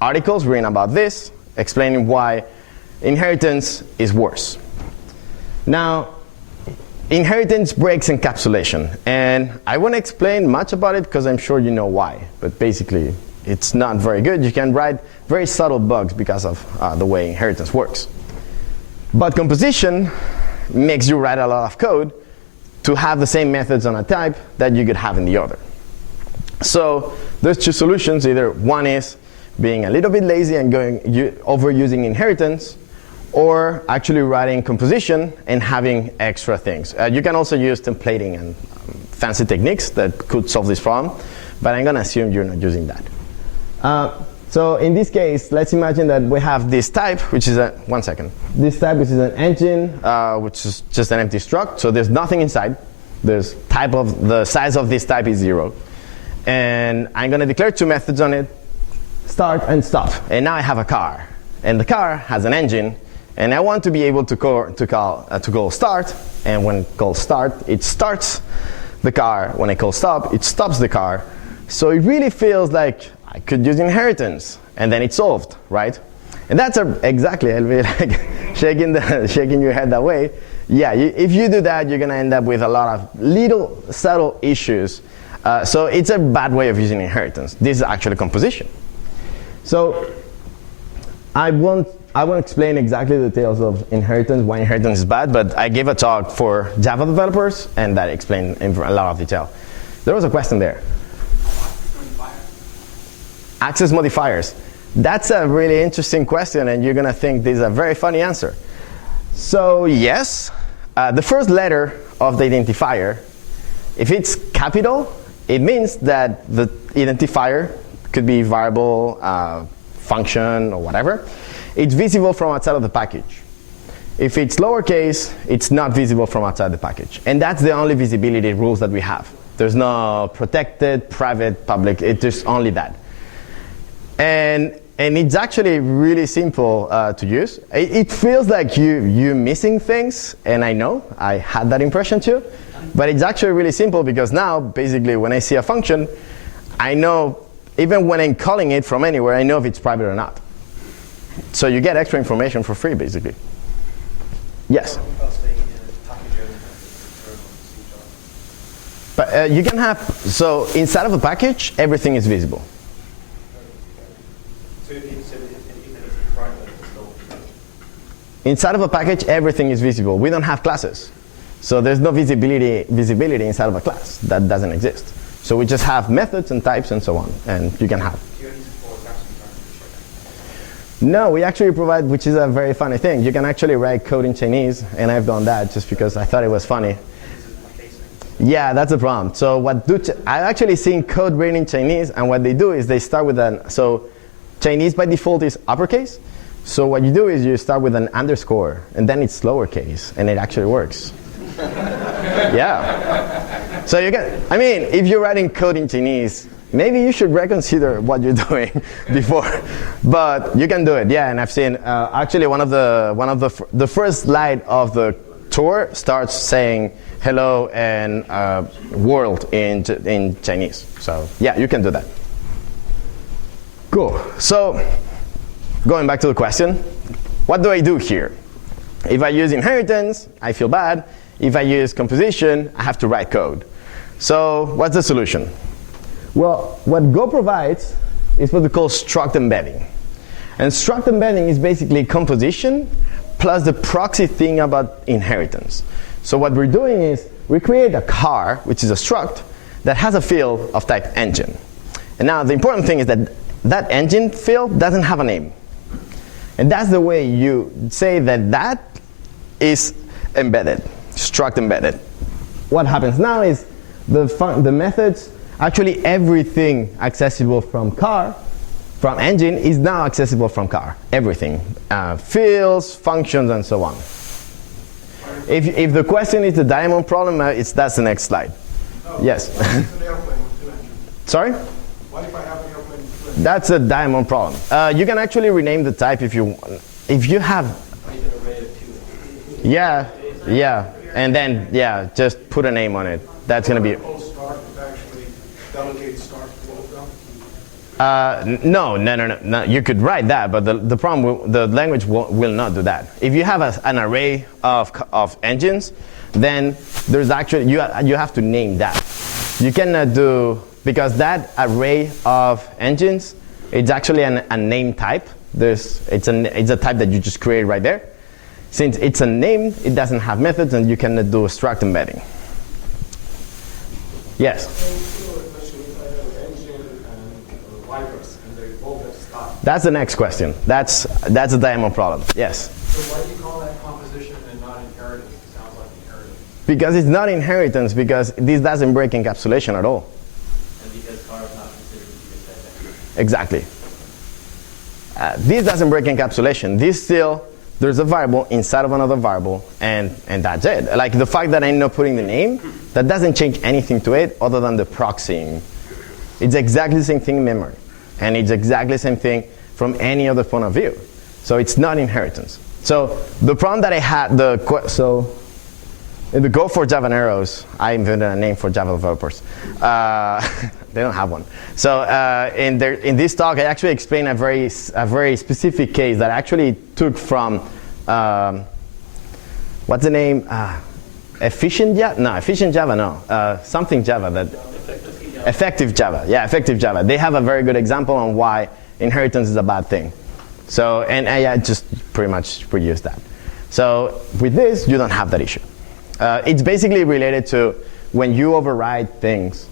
articles written about this, explaining why inheritance is worse. Now, inheritance breaks encapsulation. And I won't explain much about it, because I'm sure you know why. But basically, it's not very good. You can write very subtle bugs because of the way inheritance works. But composition makes you write a lot of code to have the same methods on a type that you could have in the other. So there's two solutions. Either one is being a little bit lazy and overusing inheritance, or actually writing composition and having extra things. You can also use templating and fancy techniques that could solve this problem, but I'm going to assume you're not using that. So in this case, let's imagine that we have this type, which is this type, which is an engine, which is just an empty struct. So there's nothing inside. The size of this type is 0. And I'm going to declare two methods on it, start and stop. And now I have a car. And the car has an engine. And I want to be able to call start. And when call start, it starts the car. When I call stop, it stops the car. So it really feels like I could use inheritance, and then it's solved, right? And that's exactly, I'll be like shaking your head that way. Yeah, if you do that, you're going to end up with a lot of little subtle issues. So it's a bad way of using inheritance. This is actually composition. So I won't explain exactly the details of inheritance, why inheritance is bad, but I gave a talk for Java developers, and that explained in a lot of detail. There was a question there. Access modifiers. That's a really interesting question, and you're going to think this is a very funny answer. So yes, the first letter of the identifier, if it's capital, it means that the identifier could be variable, function, or whatever. It's visible from outside of the package. If it's lowercase, it's not visible from outside the package. And that's the only visibility rules that we have. There's no protected, private, public. It's just only that. And it's actually really simple to use. It feels like you're missing things, and I know, I had that impression too. But it's actually really simple because now, basically, when I see a function, I know, even when I'm calling it from anywhere, I know if it's private or not. So you get extra information for free, basically. Yes? But you can have, so inside of a package, everything is visible. Inside of a package, everything is visible. We don't have classes. So there's no visibility inside of a class. That doesn't exist. So we just have methods and types and so on, and you can have. No, we actually provide, which is a very funny thing. You can actually write code in Chinese, and I've done that just because I thought it was funny. Yeah, that's the problem. So I've actually seen code written in Chinese, and what they do is they start with so Chinese by default is uppercase. So what you do is you start with an underscore, and then it's lowercase, and it actually works. Yeah. So if you're writing code in Chinese, maybe you should reconsider what you're doing before, but you can do it. Yeah, and I've seen actually the first slide of the tour starts saying hello and world in Chinese. So yeah, you can do that. Cool. So going back to the question, what do I do here? If I use inheritance, I feel bad. If I use composition, I have to write code. So what's the solution? Well, what Go provides is what we call struct embedding. And struct embedding is basically composition plus the proxy thing about inheritance. So what we're doing is we create a car, which is a struct, that has a field of type engine. And now the important thing is that that engine field doesn't have a name. And that's the way you say that is embedded, struct embedded. What happens now is the methods, actually everything accessible from engine is now accessible from car. Everything, fields, functions, and so on. If the question is the diamond problem, that's the next slide. No, yes. It's an airplane with two engines. Sorry? What if I have an airplane with two engines? That's a diamond problem. You can actually rename the type if you have. Yeah, and then just put a name on it. That's going to be. Start actually delegate start No. You could write that, but the problem, the language will not do that. If you have an array of engines, then there's actually you have to name that. You cannot do, because that array of engines, it's actually a name type. It's a type that you just create right there. Since it's a name, it doesn't have methods, and you cannot do a struct embedding. Yes. If I have an engine and that's the next question. That's a diamond problem. Yes? So why do you call that composition and not inheritance? It sounds like inheritance. Because it's not inheritance, because this doesn't break encapsulation at all. And because car is not considered to be a type. Exactly. This doesn't break encapsulation. This still, there's a variable inside of another variable, and that's it. Like the fact that I'm not putting the name, that doesn't change anything to it other than the proxying. It's exactly the same thing in memory. And it's exactly the same thing from any other point of view. So it's not inheritance. So the problem that I had, so in the Go for Java and Arrows, I invented a name for Java developers. They don't have one. So in this talk, I actually explained a very specific case that I actually took from, what's the name? Efficient Java? No, Efficient Java, no. Something Java that. Effective Java. Yeah, Effective Java. They have a very good example on why inheritance is a bad thing. So, and I just pretty much reused that. So with this, you don't have that issue. It's basically related to when you override things,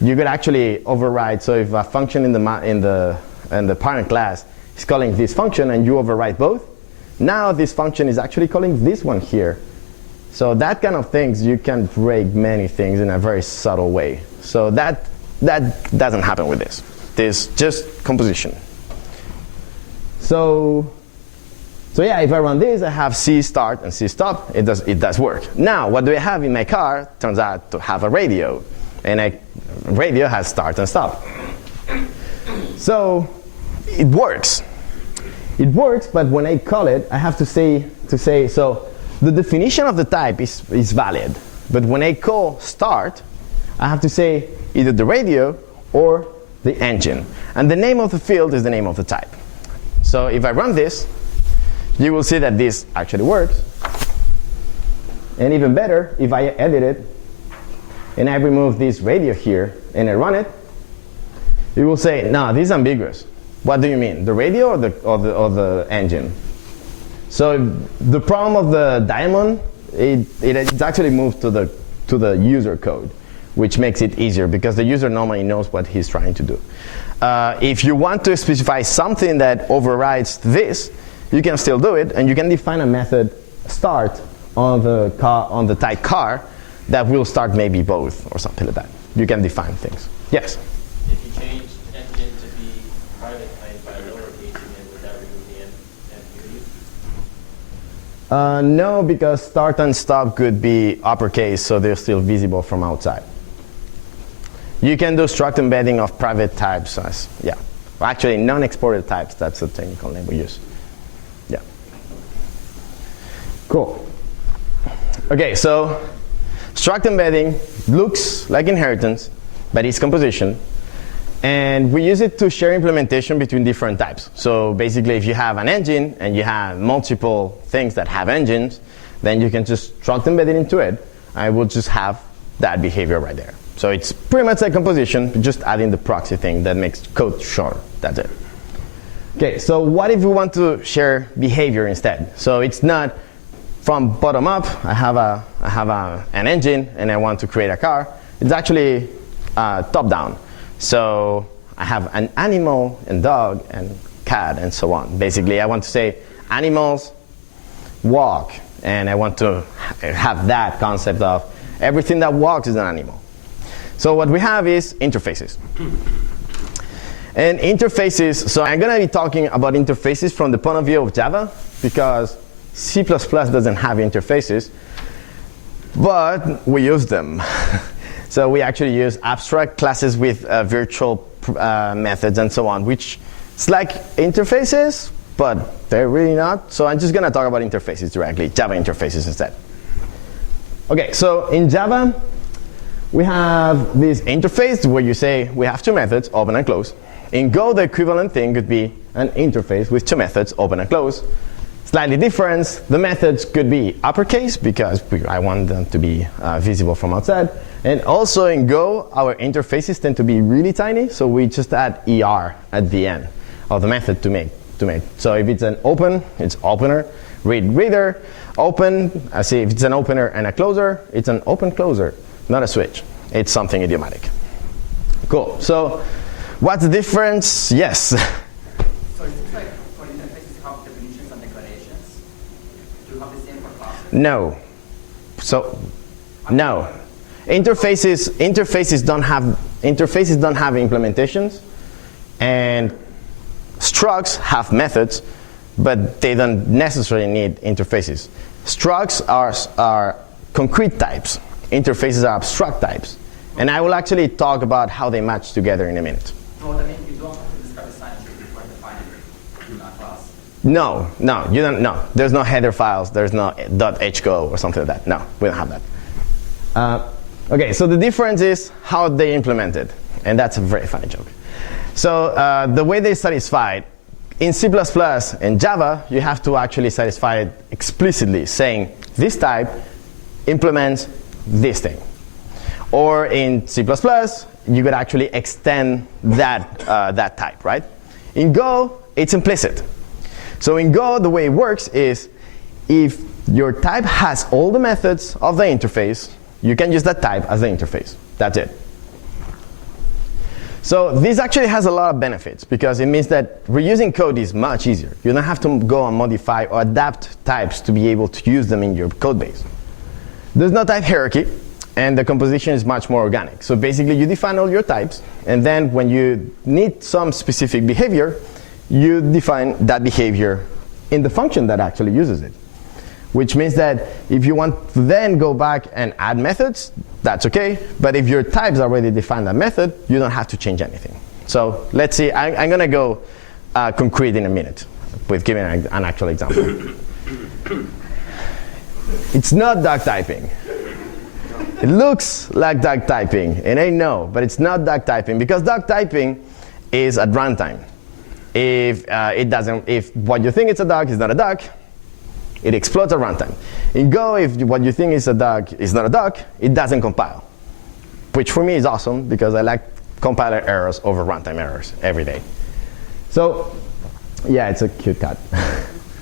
you could actually override. So if a function in the parent class is calling this function and you override both, now this function is actually calling this one here. So that kind of things, you can break many things in a very subtle way. So that doesn't happen with this. This just composition. So yeah, if I run this, I have C start and C stop. It does work. Now, what do I have in my car? Turns out to have a radio, and a radio has start and stop. So it works. It works, but when I call it, I have to say so. The definition of the type is valid, but when I call start, I have to say either the radio or the engine. And the name of the field is the name of the type. So if I run this, you will see that this actually works. And even better, if I edit it, and I remove this radio here, and I run it, you will say, no, this is ambiguous. What do you mean, the radio or the engine? So the problem of the diamond, it's actually moved to the user code, which makes it easier because the user normally knows what he's trying to do. If you want to specify something that overrides this, you can still do it, and you can define a method start on the type car that will start maybe both or something like that. You can define things. Yes? If you change engine to be private type by lowercase, would that remove the ambiguity? No, because start and stop could be uppercase, so they're still visible from outside. You can do struct embedding of private types as, yeah. Well, actually, non-exported types, that's the technical name we use. Yeah. Cool. Okay, so struct embedding looks like inheritance, but it's composition. And we use it to share implementation between different types. So basically, if you have an engine and you have multiple things that have engines, then you can just struct embed it into it. I will just have that behavior right there. So it's pretty much like composition, just adding the proxy thing that makes code shorter. That's it. Okay, so what if we want to share behavior instead? So it's not from bottom up. I have an engine and I want to create a car. It's actually top down. So I have an animal and dog and cat and so on. Basically, I want to say animals walk, and I want to have that concept of everything that walks is an animal. So what we have is interfaces. And interfaces, so I'm going to be talking about interfaces from the point of view of Java, because C++ doesn't have interfaces, but we use them. So we actually use abstract classes with virtual methods and so on, which it's like interfaces, but they're really not. So I'm just going to talk about interfaces directly, Java interfaces instead. Okay, so in Java, we have this interface where you say we have two methods, open and close. In Go, the equivalent thing could be an interface with two methods, open and close. Slightly different, the methods could be uppercase because I want them to be visible from outside. And also in Go, our interfaces tend to be really tiny, so we just add ER at the end of the method to make. So if it's an open, it's opener, read reader, open. I see if it's an opener and a closer, it's an open closer, not a switch. It's something idiomatic. Cool. So what's the difference? Yes. So No. So, no. Interfaces don't have implementations, and structs have methods, but they don't necessarily need interfaces. Structs are concrete types. Interfaces are abstract types. And I will actually talk about how they match together in a minute. No, what I mean, you don't have to describe a sign before defining it in that class. No, you don't. No, there's no header files. There's no .hgo or something like that. No, we don't have that. Okay, so the difference is how they implement it, and that's a very funny joke. So the way they satisfy it, in C++ and Java, you have to actually satisfy it explicitly, saying this type implements this thing. Or in C++, you could actually extend that type, right? In Go, it's implicit. So in Go, the way it works is if your type has all the methods of the interface, you can use that type as the interface. That's it. So this actually has a lot of benefits because it means that reusing code is much easier. You don't have to go and modify or adapt types to be able to use them in your code base. There's no type hierarchy, and the composition is much more organic. So basically, you define all your types, and then when you need some specific behavior, you define that behavior in the function that actually uses it. Which means that if you want to then go back and add methods, that's OK. But if your types already define that method, you don't have to change anything. So let's see. I'm going to go concrete in a minute with giving an actual example. It's not duck typing. It looks like duck typing, and I know, but it's not duck typing because duck typing is at runtime. If what you think is a duck is not a duck, it explodes at runtime. In Go, if what you think is a duck is not a duck, it doesn't compile, which for me is awesome because I like compiler errors over runtime errors every day. So yeah, it's a cute cat.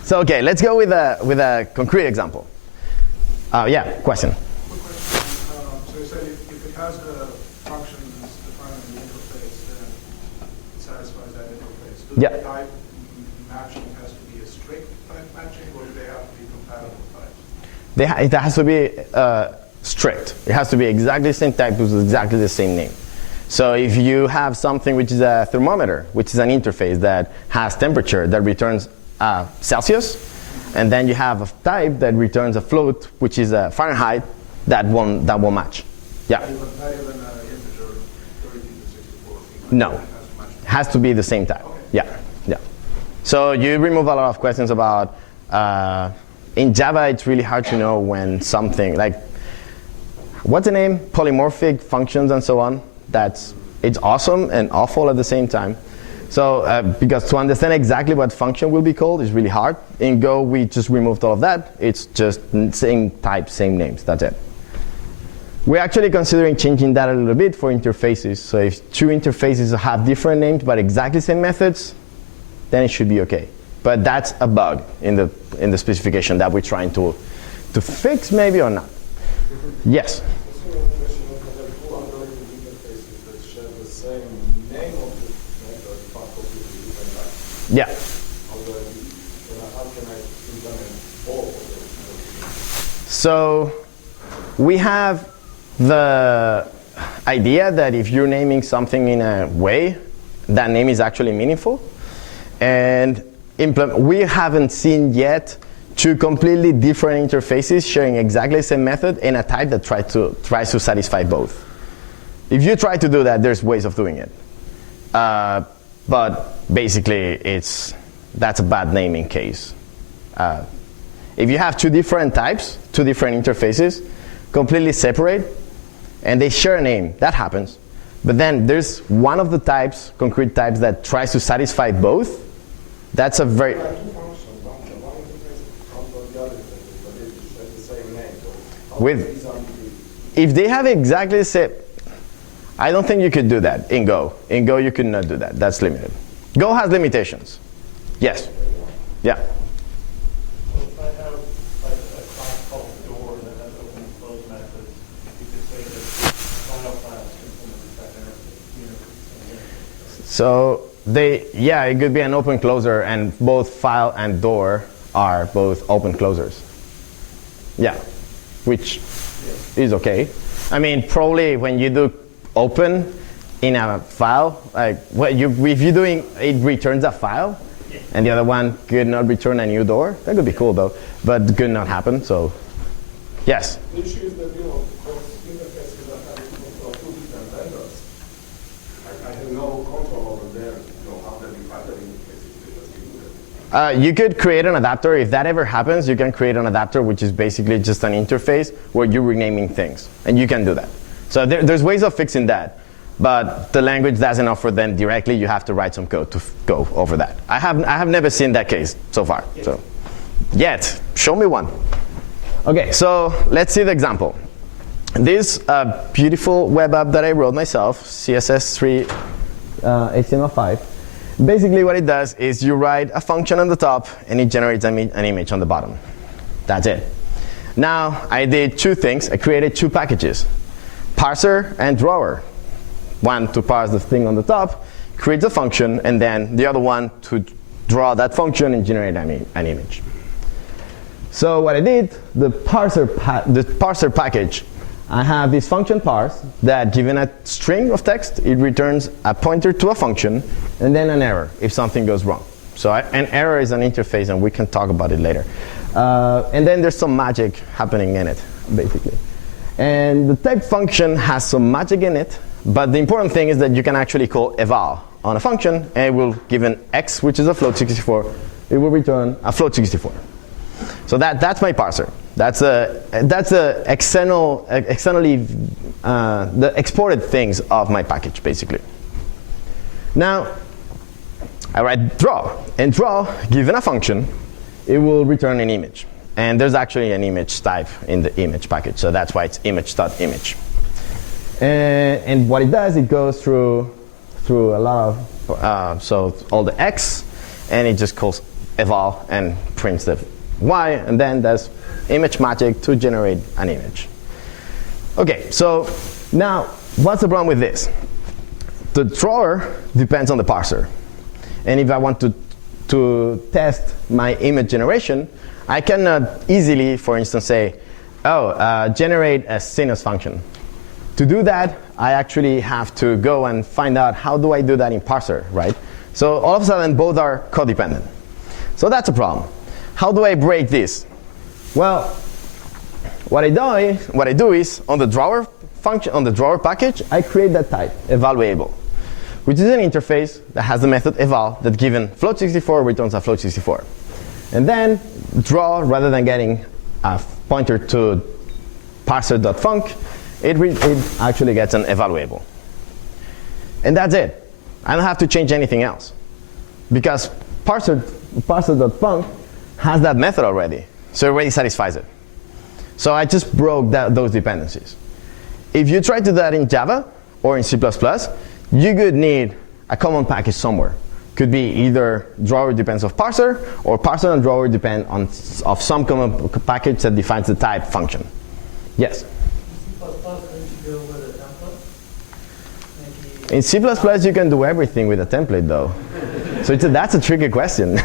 So OK, let's go with a concrete example. Yeah, question. Quick question. So you said if it has the functions defined in the interface, then it satisfies that interface. Does the type matching has to be a strict type matching, or do they have to be compatible types? It has to be strict. It has to be exactly the same type with exactly the same name. So if you have something which is a thermometer, which is an interface that has temperature that returns Celsius, and then you have a type that returns a float, which is a Fahrenheit, that won't match. Yeah. Not even integer 32 to 64. No. It has to be the same type. Okay. Yeah. So you remove a lot of questions about. In Java, it's really hard to know when something like what's the name? Polymorphic functions and so on. It's awesome and awful at the same time. So because to understand exactly what function will be called is really hard. In Go, we just removed all of that. It's just same type, same names. That's it. We're actually considering changing that a little bit for interfaces. So if two interfaces have different names but exactly same methods, then it should be OK. But that's a bug in the specification that we're trying to fix, maybe or not. Yes. Yeah. So we have the idea that if you're naming something in a way, that name is actually meaningful. And we haven't seen yet two completely different interfaces sharing exactly the same method in a type that tries to satisfy both. If you try to do that, there's ways of doing it. But basically, that's a bad naming case. If you have two different types, two different interfaces, completely separate, and they share a name, that happens. But then there's one of the types, concrete types, that tries to satisfy both. That's a very... If they have exactly the same... I don't think you could do that in Go. In Go, you could not do that. That's limited. Go has limitations. Yes. Yeah. So if I have like a class called door that has open and close methods, you could say that file class implements that interface. So it could be an open closer, and both file and door are both open closers. Yeah, which is okay. I mean, probably when you do open in a file, like if you're doing, it returns a file, and the other one could not return a new door. That could be cool though, but could not happen. So, yes. The issue is that those interfaces are having control of two different vendors. I have no control over there. How they define the interfaces. You could create an adapter. If that ever happens, you can create an adapter, which is basically just an interface where you're renaming things, and you can do that. So there's ways of fixing that, but the language doesn't offer them directly. You have to write some code to go over that. I have never seen that case so far. So, yet, show me one. Okay, so let's see the example. This beautiful web app that I wrote myself, CSS3, HTML5. Basically what it does is you write a function on the top and it generates an image on the bottom. That's it. Now I did two things. I created two packages, parser and drawer. One to parse the thing on the top, create a function, and then the other one to draw that function and generate an image. So what I did, the parser package, I have this function parse that, given a string of text, it returns a pointer to a function and then an error if something goes wrong. So an error is an interface, and we can talk about it later. And then there's some magic happening in it, basically. And the type function has some magic in it, but the important thing is that you can actually call eval on a function, and it will give an x, which is a float 64. It will return a float 64. So that's my parser. That's externally the exported things of my package, basically. Now, I write draw. And draw, given a function, it will return an image. And there's actually an image type in the image package, so that's why it's image.image. And what it does, it goes through a lot of, so all the x, and it just calls eval and prints the y, and then there's image magic to generate an image. Okay, so now what's the problem with this? The drawer depends on the parser. And if I want to test my image generation, I cannot easily, for instance, say, generate a sinus function. To do that, I actually have to go and find out how do I do that in parser, right? So all of a sudden, both are codependent. So that's a problem. How do I break this? Well, what I do is on the drawer function, on the drawer package, I create that type, evaluable, which is an interface that has the method eval that, given float64, returns a float64. And then draw, rather than getting a pointer to parser.func, it actually gets an evaluable. And that's it. I don't have to change anything else, because parser.func has that method already, so it already satisfies it. So I just broke those dependencies. If you try to do that in Java or in C++, you could need a common package somewhere. Could be either drawer depends of parser, or parser and drawer depend of some common package that defines the type function. Yes? In C++, you can do everything with a template, though. So that's a tricky question.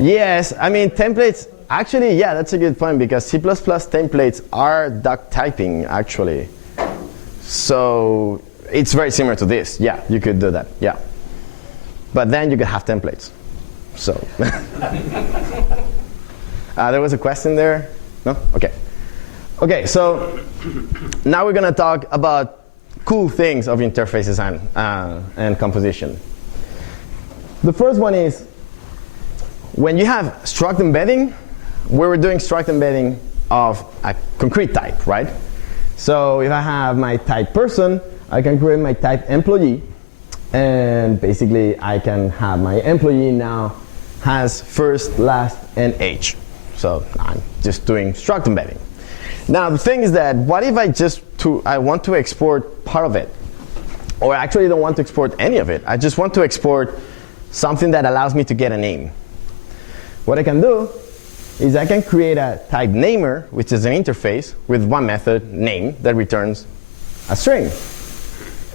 Yes, I mean, templates, actually, yeah, that's a good point, because C++ templates are duck typing, actually. So it's very similar to this. Yeah, you could do that, yeah. But then you could have templates. So there was a question there? No? Okay. Okay, so now we're going to talk about cool things of interfaces and composition. The first one is, when you have struct embedding, we were doing struct embedding of a concrete type, right? So if I have my type person, I can create my type employee, and basically I can have my employee now has first, last, and age. So I'm just doing struct embedding. Now the thing is that, what if I want to export part of it? Or I actually don't want to export any of it. I just want to export something that allows me to get a name. What I can do is I can create a type namer, which is an interface with one method, name, that returns a string.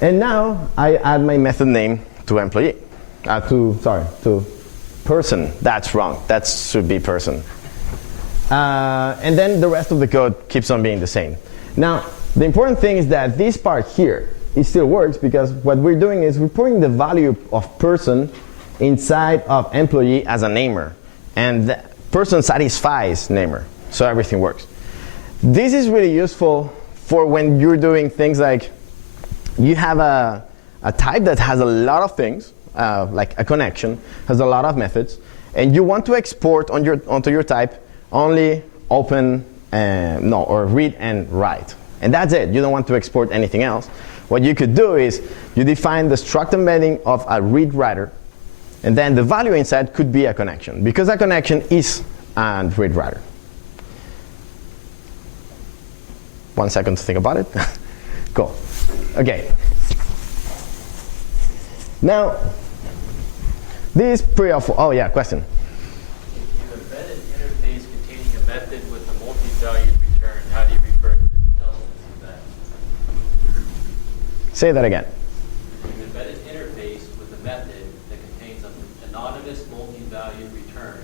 And now I add my method name to employee, to person. That's wrong. That should be person. And then the rest of the code keeps on being the same. Now, the important thing is that this part here, it still works because what we're doing is we're putting the value of person inside of employee as a namer. And the person satisfies namer. So everything works. This is really useful for when you're doing things like you have a type that has a lot of things, like a connection, has a lot of methods, and you want to export onto your type only open, or read and write. And that's it. You don't want to export anything else. What you could do is you define the struct embedding of a read writer, and then the value inside could be a connection, because a connection is a read writer. 1 second to think about it. Cool. Okay. Now, this is pretty awful. Oh yeah, question. If you embed an interface containing a method with a multi-valued return, how do you refer to the elements of that? Say that again. You embed an interface with a method that contains an anonymous multi-valued return.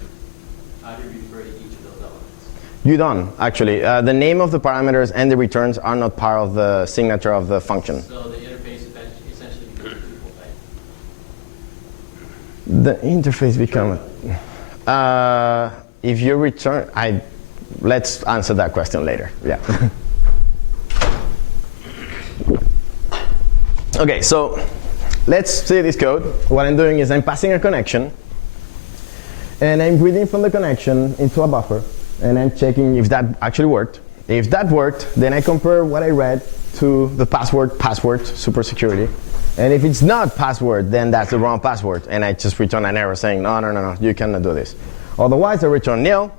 How do you refer to each of those elements? You don't, actually. The name of the parameters and the returns are not part of the signature of the function. So the interface essentially becomes equal, right? The interface becomes... if you return... let's answer that question later. Yeah. Okay, so let's see this code. What I'm doing is I'm passing a connection, and I'm reading from the connection into a buffer, and I'm checking if that actually worked. If that worked, then I compare what I read to the password, super security. And if it's not password, then that's the wrong password, and I just return an error saying, no, you cannot do this. Otherwise, I return nil,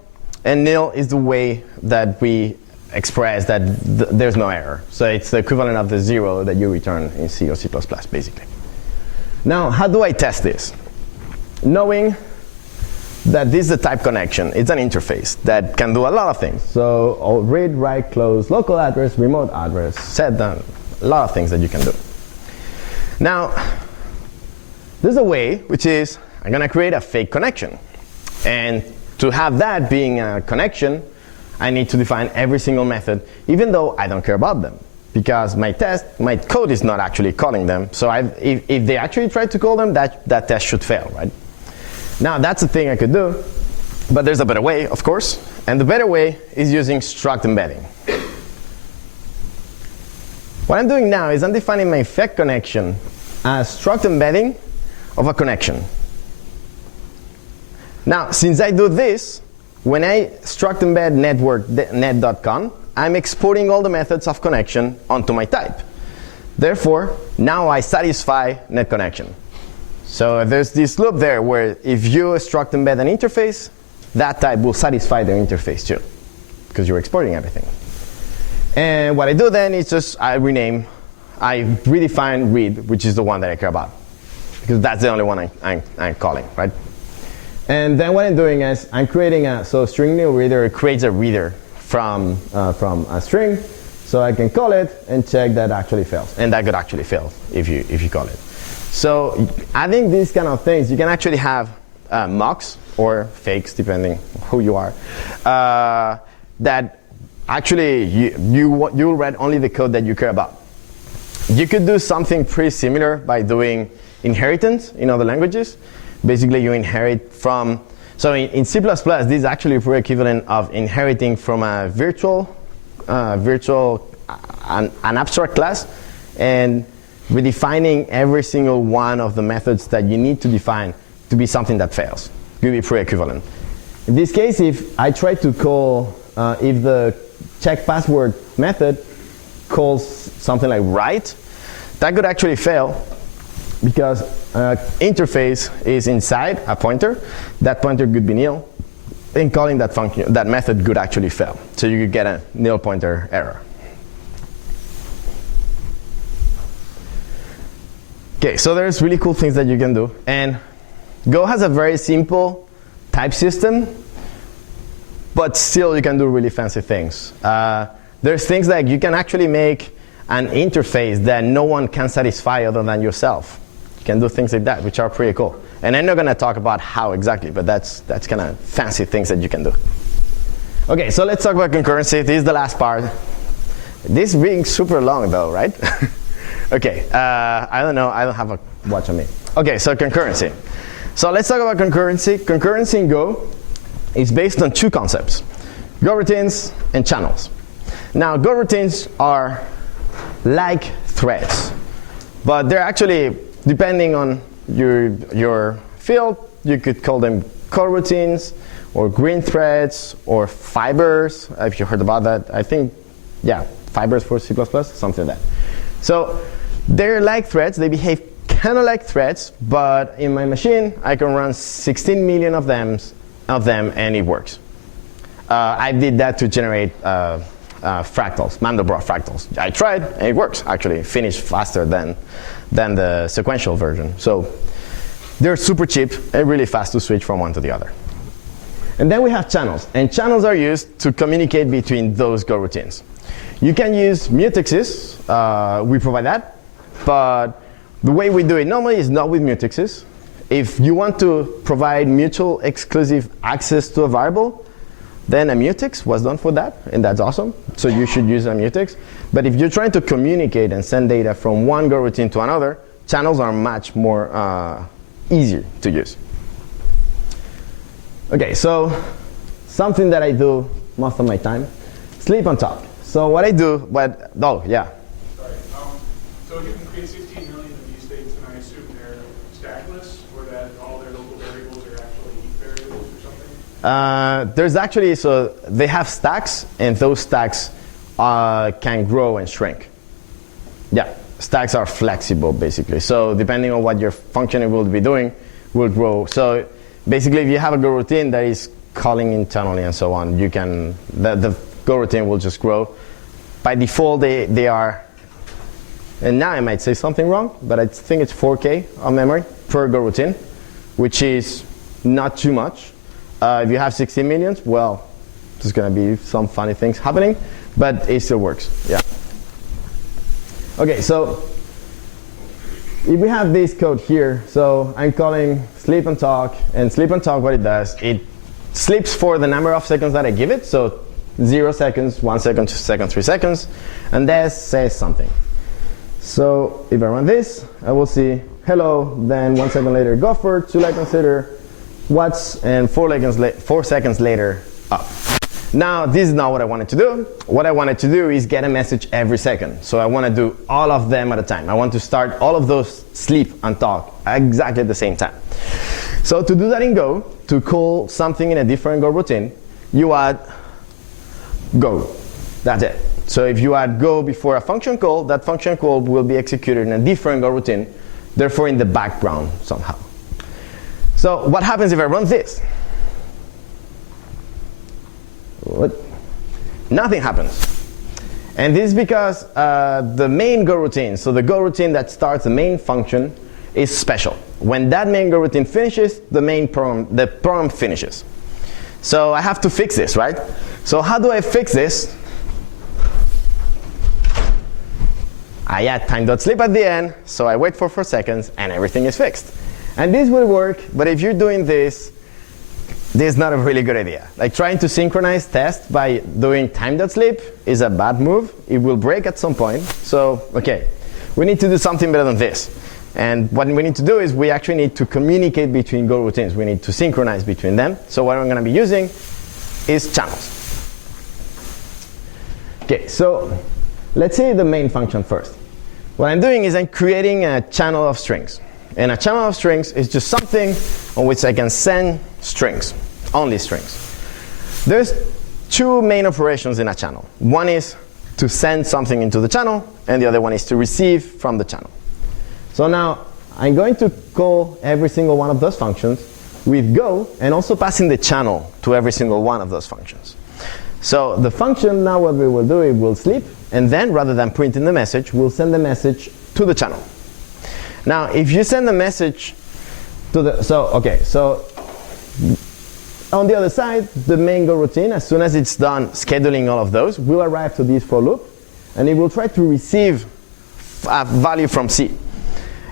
and nil is the way that we express that there's no error. So it's the equivalent of the 0 that you return in C or C++, basically. Now, how do I test this? Knowing that this is a type connection. It's an interface that can do a lot of things. So I'll read, write, close, local address, remote address, set down, a lot of things that you can do. Now, there's a way, which is I'm going to create a fake connection. And to have that being a connection, I need to define every single method, even though I don't care about them. Because my code is not actually calling them. So if they actually try to call them, that test should fail, right? Now, that's a thing I could do. But there's a better way, of course. And the better way is using struct embedding. What I'm doing now is I'm defining my fake connection as struct embedding of a connection. Now, since I do this, when I struct embed network net.con, I'm exporting all the methods of connection onto my type. Therefore, now I satisfy net connection. So there's this loop there where if you struct embed an interface, that type will satisfy the interface too, because you're exporting everything. And what I do then is just I redefine read, which is the one that I care about, because that's the only one I'm calling, right? And then what I'm doing is I'm creating string new reader creates a reader from a string, so I can call it and check that actually fails, and that could actually fail if you call it. So adding these kind of things, you can actually have mocks or fakes, depending who you are, that actually you'll read only the code that you care about. You could do something pretty similar by doing inheritance in other languages. Basically, you inherit from, so in C++, this is actually pretty equivalent of inheriting from a an abstract class, and redefining every single one of the methods that you need to define to be something that fails. It will be pretty equivalent. In this case, if I try to call, if the check password method calls something like write, that could actually fail, because interface is inside a pointer. That pointer could be nil. And calling that function, that method could actually fail. So you could get a nil pointer error. Okay, so there's really cool things that you can do. And Go has a very simple type system, but still you can do really fancy things. There's things like you can actually make an interface that no one can satisfy other than yourself. You can do things like that, which are pretty cool. And I'm not going to talk about how exactly, but that's kind of fancy things that you can do. Okay, so let's talk about concurrency. This is the last part. This being super long, though, right? Okay, I don't know. I don't have a watch on me. Okay, so concurrency. So let's talk about concurrency. Concurrency in Go is based on two concepts: Goroutines and channels. Now, Goroutines are like threads, but they're actually, depending on your field, you could call them Goroutines or green threads or fibers, if you heard about that. I think, yeah, fibers for C++, something like that. So they're like threads. They behave kind of like threads, but in my machine, I can run 16 million of them, and it works. I did that to generate fractals, Mandelbrot fractals. I tried, and it works, actually. It finished faster than the sequential version. So they're super cheap and really fast to switch from one to the other. And then we have channels. And channels are used to communicate between those Goroutines. You can use mutexes. We provide that. But the way we do it normally is not with mutexes. If you want to provide mutual exclusive access to a variable, then a mutex was done for that, and that's awesome. So you should use a mutex. But if you're trying to communicate and send data from one Goroutine to another, channels are much more easier to use. Okay, so something that I do most of my time, sleep and talk. So what I do, oh yeah. Sorry. So you can create 16 million of these states, and I assume they're stackless, or that all their local variables are actually heap variables or something? There's actually, so they have stacks, and those stacks can grow and shrink. Yeah, stacks are flexible, basically. So depending on what your function will be doing, will grow. So basically, if you have a Goroutine that is calling internally and so on, you can, the Goroutine will just grow. By default, they are, and now I might say something wrong, but I think it's 4K of memory per Goroutine, which is not too much. If you have 16 million, well, there's going to be some funny things happening, but it still works. Yeah. Okay, so if we have this code here, so I'm calling sleep and talk, and sleep and talk, what it does, it sleeps for the number of seconds that I give it, so 0 seconds, 1 second, 2 seconds, 3 seconds, and that says something. So if I run this, I will see hello, then 1 second later gopher, 2 seconds later what's, and 4 seconds later up. Now this is not what I wanted to do. What I wanted to do is get a message every second. So I want to do all of them at a time. I want to start all of those sleep and talk exactly at the same time. So to do that in Go, to call something in a different Goroutine, you add Go. That's it. So if you add Go before a function call, that function call will be executed in a different Goroutine, therefore in the background somehow. So what happens if I run this? What? Nothing happens. And this is because the main Goroutine, so the Goroutine that starts the main function, is special. When that main Goroutine finishes, the program finishes. So I have to fix this, right? So how do I fix this? I add time.sleep at the end, so I wait for 4 seconds, and everything is fixed. And this will work, but if you're doing this is not a really good idea. Like trying to synchronize test by doing time.sleep is a bad move. It will break at some point. So, okay, we need to do something better than this. And what we need to do is we actually need to communicate between Goroutines. We need to synchronize between them. So what I'm going to be using is channels. Okay, so let's say the main function first. What I'm doing is I'm creating a channel of strings. And a channel of strings is just something on which I can send strings, only strings. There's two main operations in a channel. One is to send something into the channel, and the other one is to receive from the channel. So now I'm going to call every single one of those functions with Go, and also passing the channel to every single one of those functions. So the function now what we will do, it will sleep, and then rather than printing the message, we'll send the message to the channel. Now, if you send a message to the, so on the other side, the main Goroutine, as soon as it's done scheduling all of those, will arrive to this for loop, and it will try to receive a value from C.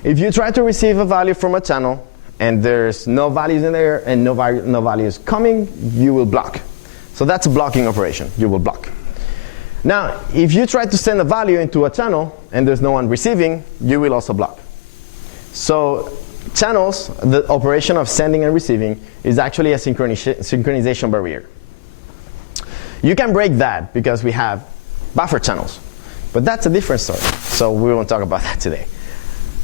If you try to receive a value from a channel and there's no values in there and no values coming, you will block. So that's a blocking operation. You will block. Now, if you try to send a value into a channel and there's no one receiving, you will also block. So channels, the operation of sending and receiving, is actually a synchronization barrier. You can break that because we have buffer channels. But that's a different story. So we won't talk about that today.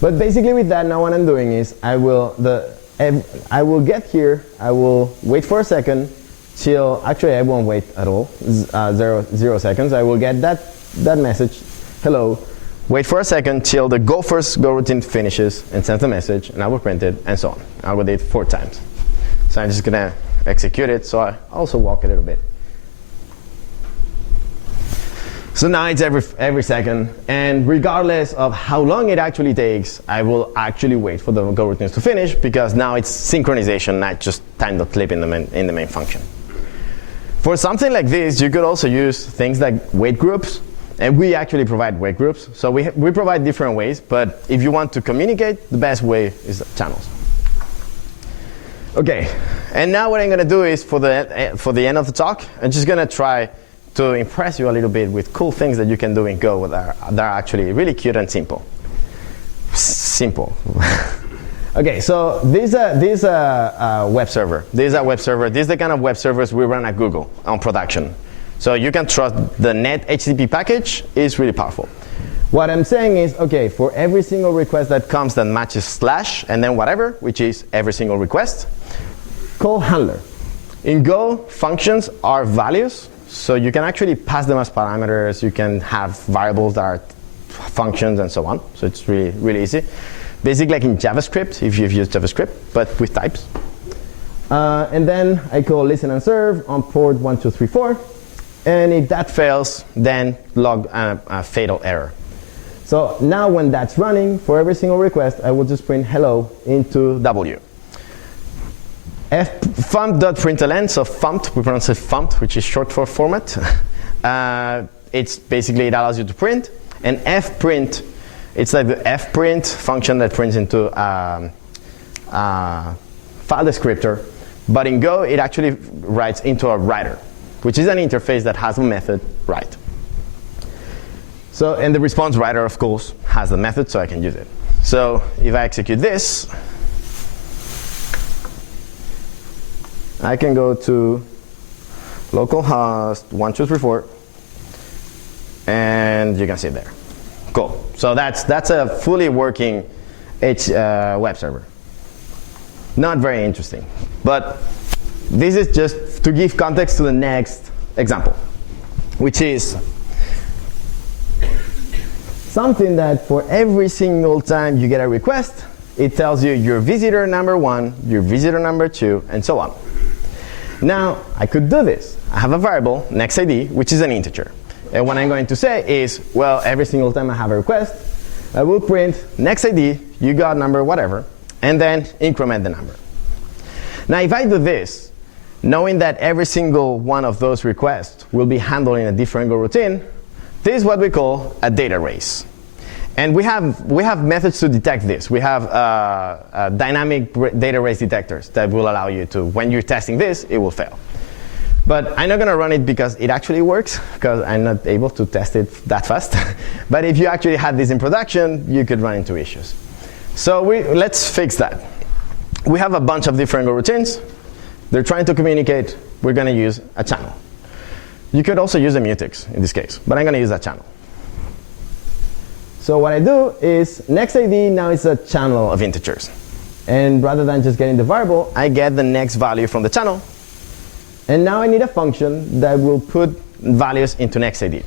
But basically with that, now what I'm doing is I will get here, I will wait for a second till, actually I won't wait at all, 0 seconds. I will get that message, hello, wait for a second till the gophers Goroutine finishes and sends a message, and I will print it, and so on. I will do it 4 times. So I'm just gonna execute it, so I also walk a little bit. So now it's every second, and regardless of how long it actually takes, I will actually wait for the Goroutines to finish, because now it's synchronization, not just time.clip in the main function. For something like this, you could also use things like wait groups, and we actually provide wait groups. So we provide different ways, but if you want to communicate, the best way is channels. Okay, and now what I'm going to do is for the end of the talk, I'm just going to try to impress you a little bit with cool things that you can do in Go that are actually really cute and simple. Simple. Okay, so this is a web server. This is a web server. This is the kind of web servers we run at Google on production. So you can trust the net HTTP package is really powerful. What I'm saying is, okay, for every single request that comes that matches slash and then whatever, which is every single request, call handler. In Go, functions are values. So you can actually pass them as parameters. You can have variables that are functions and so on. So it's really, really easy. Basically like in JavaScript, if you've used JavaScript, but with types. And then I call listen and serve on port 1234. And if that fails, then log a fatal error. So now when that's running, for every single request, I will just print hello into W. Fump.println, so fump, we pronounce it fump, which is short for format. It's basically, it allows you to print. And fprint, it's like the fprint function that prints into file descriptor. But in Go, it actually writes into a writer, which is an interface that has a method write. So, and the response writer, of course, has the method, so I can use it. So if I execute this, I can go to localhost 1234, and you can see it there. Cool. So that's a fully working web server. Not very interesting, but this is just to give context to the next example, which is something that for every single time you get a request, it tells you your visitor number 1, your visitor number 2, and so on. Now, I could do this. I have a variable, nextID, which is an integer. And what I'm going to say is, well, every single time I have a request, I will print nextID, you got number whatever, and then increment the number. Now, if I do this, knowing that every single one of those requests will be handled in a different Goroutine, this is what we call a data race. And we have methods to detect this. We have dynamic data race detectors that will allow you to, when you're testing this, it will fail. But I'm not going to run it because it actually works, because I'm not able to test it that fast. But if you actually had this in production, you could run into issues. So let's fix that. We have a bunch of different Goroutines. They're trying to communicate. We're going to use a channel. You could also use a mutex in this case, but I'm going to use that channel. So what I do is nextID now is a channel of integers. And rather than just getting the variable, I get the next value from the channel. And now I need a function that will put values into nextID.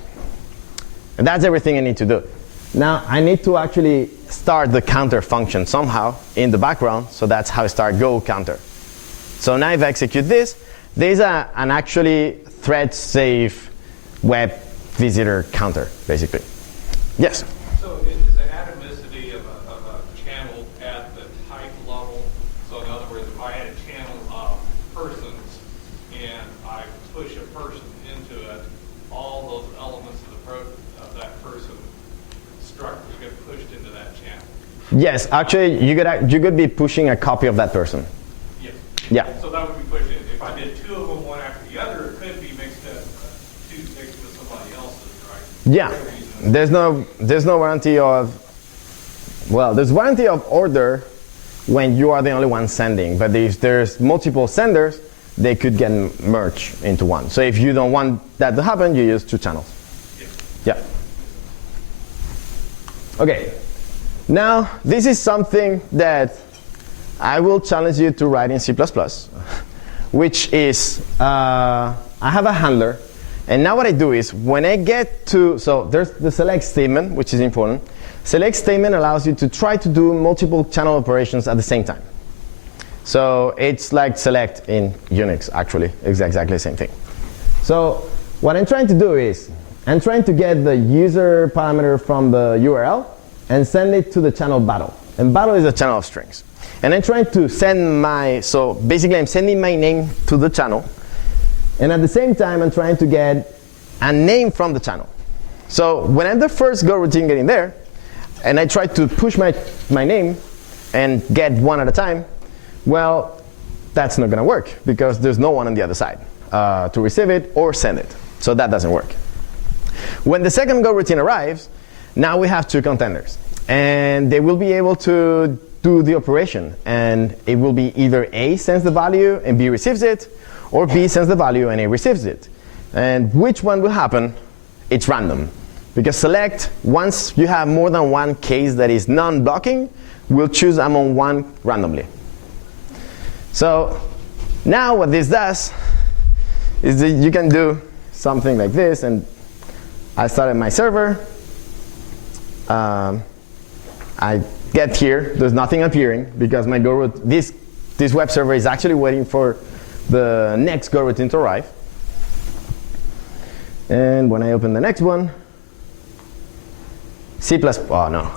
And that's everything I need to do. Now I need to actually start the counter function somehow in the background. So that's how I start go counter. So now if I execute this, there's an actually thread safe web visitor counter, basically. Yes? So is the atomicity of a channel at the type level? So in other words, if I had a channel of persons and I push a person into it, all those elements of that person struct will get pushed into that channel. Yes, actually, you could be pushing a copy of that person. Yes. Yeah. So that would be pushed in. If I did two of them one after the other, it could be mixed up, two mixed with somebody else's, right? Yeah. There's no warranty of, well, there's warranty of order when you are the only one sending, but if there's multiple senders, they could get merged into one. So if you don't want that to happen, you use two channels. Yeah. Okay. Now, this is something that I will challenge you to write in C++, which is, I have a handler, and now what I do is, when I get to, so there's the select statement, which is important. Select statement allows you to try to do multiple channel operations at the same time. So it's like select in Unix, actually. It's exactly the same thing. So what I'm trying to do is, I'm trying to get the user parameter from the URL and send it to the channel battle. And battle is a channel of strings. And I'm trying to send so basically I'm sending my name to the channel. And at the same time, I'm trying to get a name from the channel. So when I'm the first Goroutine getting there, and I try to push my name and get one at a time, well, that's not going to work because there's no one on the other side to receive it or send it. So that doesn't work. When the second Goroutine arrives, now we have two contenders. And they will be able to do the operation. And it will be either A sends the value and B receives it, or B sends the value and A receives it. And which one will happen? It's random. Because select, once you have more than one case that is non-blocking, will choose among one randomly. So now what this does is that you can do something like this. And I started my server. I get here. There's nothing appearing because my this web server is actually waiting for the next Goroutine to arrive. And when I open the next one, oh no,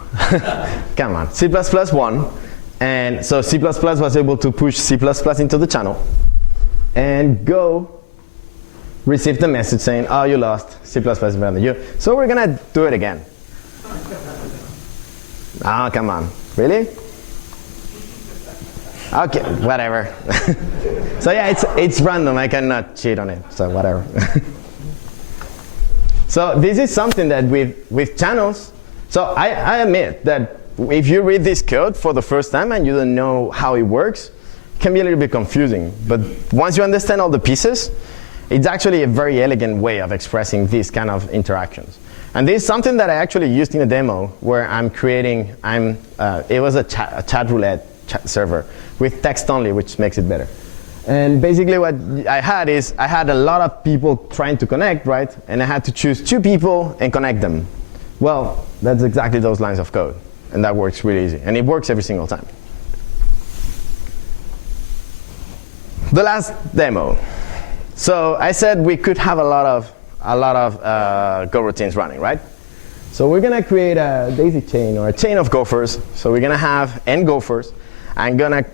come on, C++1. And so C++ was able to push C++ into the channel. And Go received the message saying, oh, you lost, C++ is better than you. So we're going to do it again. Oh, come on, really? Okay, whatever. So yeah, it's random. I cannot cheat on it, so whatever. So this is something that with channels, so I admit that if you read this code for the first time and you don't know how it works, it can be a little bit confusing. But once you understand all the pieces, it's actually a very elegant way of expressing these kind of interactions. And this is something that I actually used in a demo where I'm creating, it was a chat roulette server with text only, which makes it better. And basically what I had is, I had a lot of people trying to connect, right? And I had to choose two people and connect them. Well, that's exactly those lines of code. And that works really easy. And it works every single time. The last demo. So I said we could have a lot of Goroutines running, right? So we're going to create a daisy chain or a chain of gophers. So we're going to have n gophers. I'm going to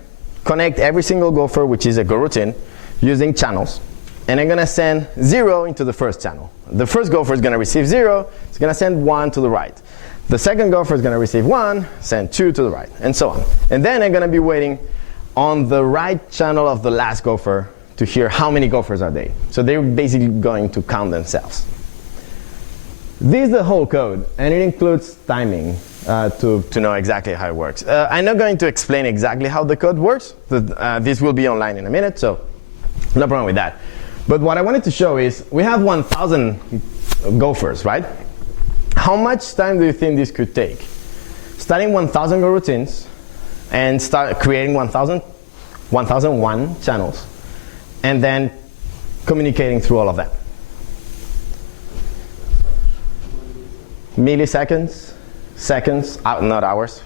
connect every single gopher, which is a Goroutine, using channels. And I'm going to send 0 into the first channel. The first gopher is going to receive 0. It's going to send 1 to the right. The second gopher is going to receive 1, send 2 to the right, and so on. And then I'm going to be waiting on the right channel of the last gopher to hear how many gophers are they. So they're basically going to count themselves. This is the whole code, and it includes timing to know exactly how it works. I'm not going to explain exactly how the code works. This will be online in a minute, so no problem with that. But what I wanted to show is we have 1,000 gophers, right? How much time do you think this could take? Starting 1,000 Goroutines and start creating 1,001 channels, and then communicating through all of them. Milliseconds, seconds, not hours.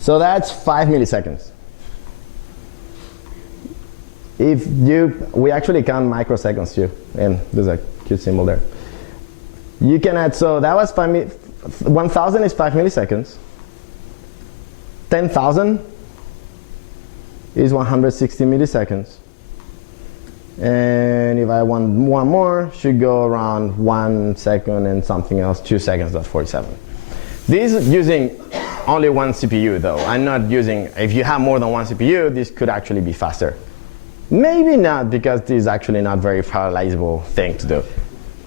So that's 5 milliseconds. We actually count microseconds too, and there's a cute symbol there. You can add, so that was 1,000 is 5 milliseconds. 10,000 is 160 milliseconds. And if I want one more, should go around 1 second and something else, 2 seconds, that's 47. These using only one CPU though. I'm not using, if you have more than one CPU, this could actually be faster. Maybe not, because this is actually not very parallelizable thing to do.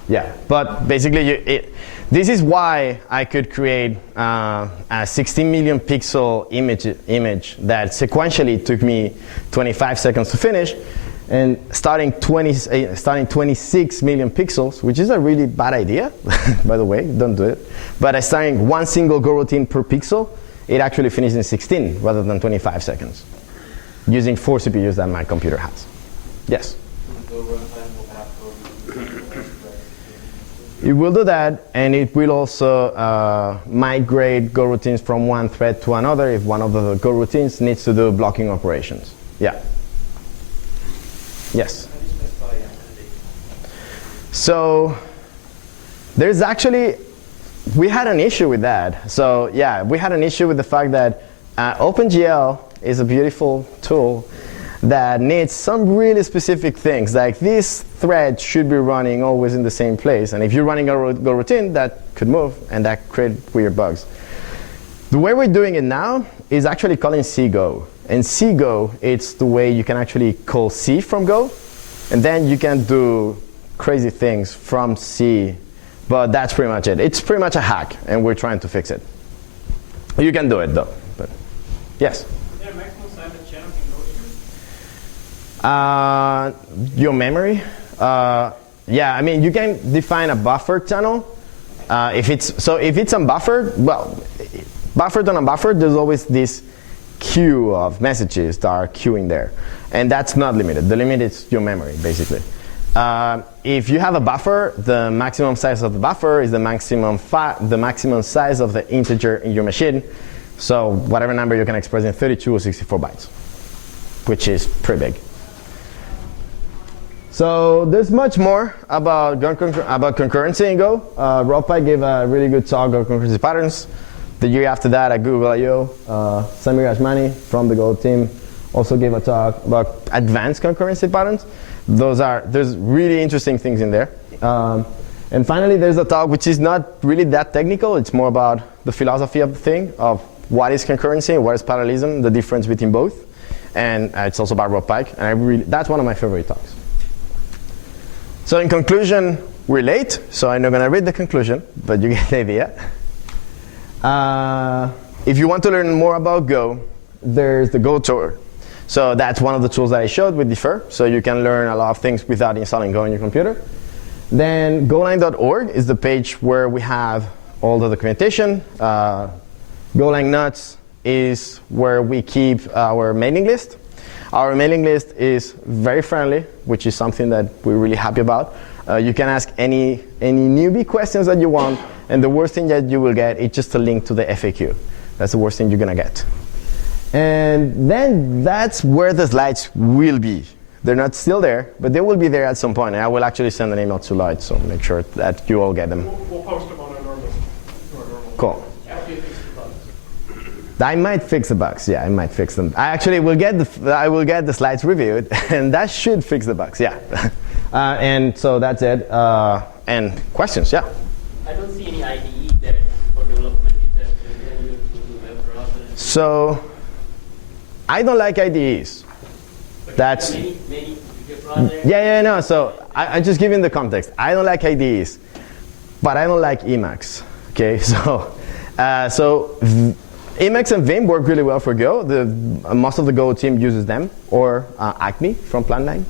Yeah, but basically this is why I could create a 16 million pixel image that sequentially took me 25 seconds to finish, and starting 26 million pixels, which is a really bad idea, by the way, don't do it. But starting one single Goroutine per pixel, it actually finished in 16 rather than 25 seconds, using 4 CPUs that my computer has. Yes? It will do that, and it will also migrate Goroutines from one thread to another if one of the Goroutines needs to do blocking operations. Yeah. Yes. So there's actually, we had an issue with that. So yeah, we had an issue with the fact that OpenGL is a beautiful tool that needs some really specific things, like this thread should be running always in the same place, and if you're running a Goroutine, that could move, and that create weird bugs. The way we're doing it now is actually calling cgo, and cgo, it's the way you can actually call C from Go, and then you can do crazy things from C, but that's pretty much it. It's pretty much a hack, and we're trying to fix it. You can do it though, but yes? Your memory? Yeah, I mean, you can define a buffer channel. If it's unbuffered, well, buffered and unbuffered, there's always this queue of messages that are queuing there. And that's not limited. The limit is your memory, basically. If you have a buffer, the maximum size of the buffer is the maximum size of the integer in your machine. So whatever number you can express in 32 or 64 bytes, which is pretty big. So there's much more about concurrency in Go. Ropai gave a really good talk on concurrency patterns. The year after that at Google I/O, Samir Ashmani from the Go team also gave a talk about advanced concurrency patterns. There's really interesting things in there. And finally, there's a talk which is not really that technical. It's more about the philosophy of the thing, of what is concurrency and what is parallelism, the difference between both. And it's also about Rob Pike, and that's one of my favorite talks. So in conclusion, we're late, so I'm not going to read the conclusion, but you get the idea. If you want to learn more about Go, there's the Go Tour. So that's one of the tools that I showed with Defer, so you can learn a lot of things without installing Go on your computer. Then golang.org is the page where we have all the documentation. Golang Nuts is where we keep our mailing list. Our mailing list is very friendly, which is something that we're really happy about. You can ask any newbie questions that you want, and the worst thing that you will get is just a link to the FAQ. That's the worst thing you're going to get. And then that's where the slides will be. They're not still there, but they will be there at some point. And I will actually send an email to Lloyd, so make sure that you all get them. We'll post them on our normal. Cool. I might fix the bugs. Yeah, I might fix them. I actually will get the slides reviewed, and that should fix the bugs. Yeah. And so that's it. And questions? Yeah. I don't see any IDE there for development. So I don't like IDEs. That's no. So I'm just giving the context. I don't like IDEs, but I don't like Emacs. Okay, so Emacs and Vim work really well for Go. Most of the Go team uses them, or Acme from Plan9.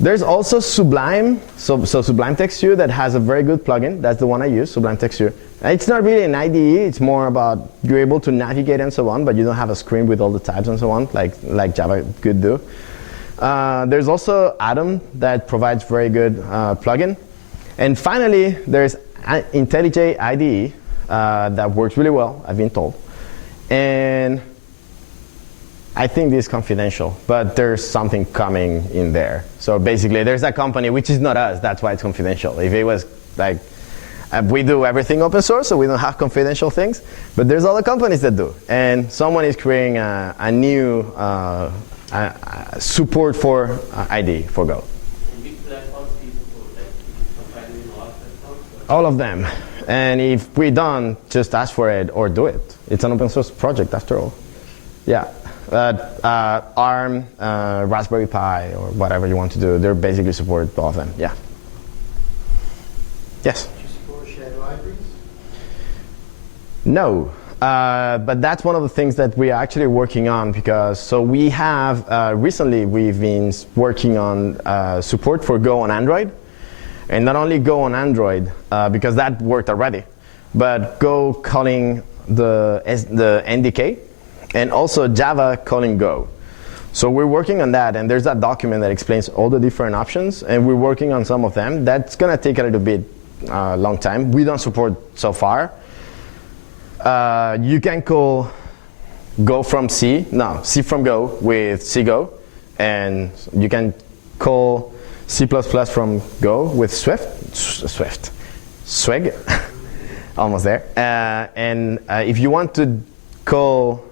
There's also Sublime, so Sublime Texture that has a very good plugin. That's the one I use, Sublime Texture. It's not really an IDE. It's more about you're able to navigate and so on, but you don't have a screen with all the tabs and so on, like Java could do. There's also Atom that provides very good plugin. And finally, there's IntelliJ IDE that works really well, I've been told. And I think this is confidential, but there's something coming in there. So basically, there's a company, which is not us, that's why it's confidential. If it was like, we do everything open source, so we don't have confidential things, but there's other companies that do. And someone is creating a new support for IDE for Go. And which platforms do you support? Like compiling all platforms? All of them. And if we don't, just ask for it or do it. It's an open source project after all. Yeah. ARM, Raspberry Pi, or whatever you want to do, they're basically support all of them. Yeah. Yes? Do you support shared libraries? No. But that's one of the things that we are actually working on, because so we have recently we've been working on support for Go on Android, and not only Go on Android because that worked already, but Go calling the NDK, and also Java calling Go. So we're working on that, and there's that document that explains all the different options, and we're working on some of them. That's gonna take a little bit long time. We don't support so far. You can call Go from C from Go with CGo, and you can call C++ from Go with Swag, almost there. And if you want to call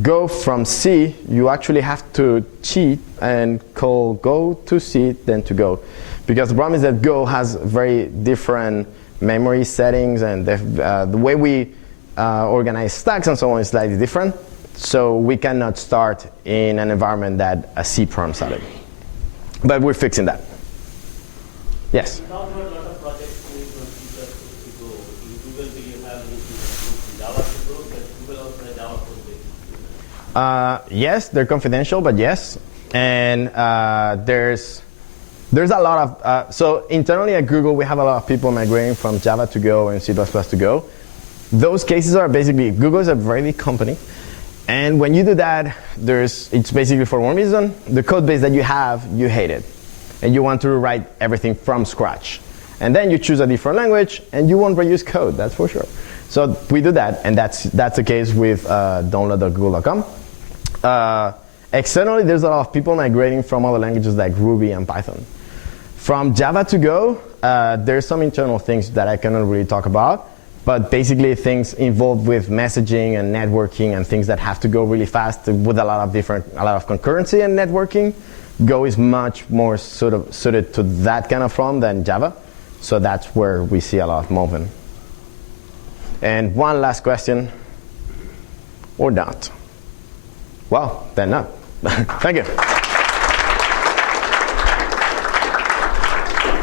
Go from C, you actually have to cheat and call Go to C, then to Go. Because the problem is that Go has very different memory settings, and the way we organize stacks and so on is slightly different. So we cannot start in an environment that a C program started. But we're fixing that. Yes? You talked about a lot of projects moving from C++ to Go. In Google, do you have anything from Java to Go? But Google also has Java code base. Yes, they're confidential, but yes. And there's a lot of, so internally at Google, we have a lot of people migrating from Java to Go and C++ to Go. Those cases are basically, Google is a very big company. And when you do that, it's basically for one reason. The code base that you have, you hate it. And you want to rewrite everything from scratch. And then you choose a different language, and you won't reuse code, that's for sure. So we do that, and that's the case with download.google.com. Externally, there's a lot of people migrating from other languages like Ruby and Python. From Java to Go, there's some internal things that I cannot really talk about. But basically things involved with messaging and networking and things that have to go really fast with a lot of concurrency and networking. Go is much more suited to that kind of problem than Java. So that's where we see a lot of movement. And one last question, or not. Well, then not. Thank you.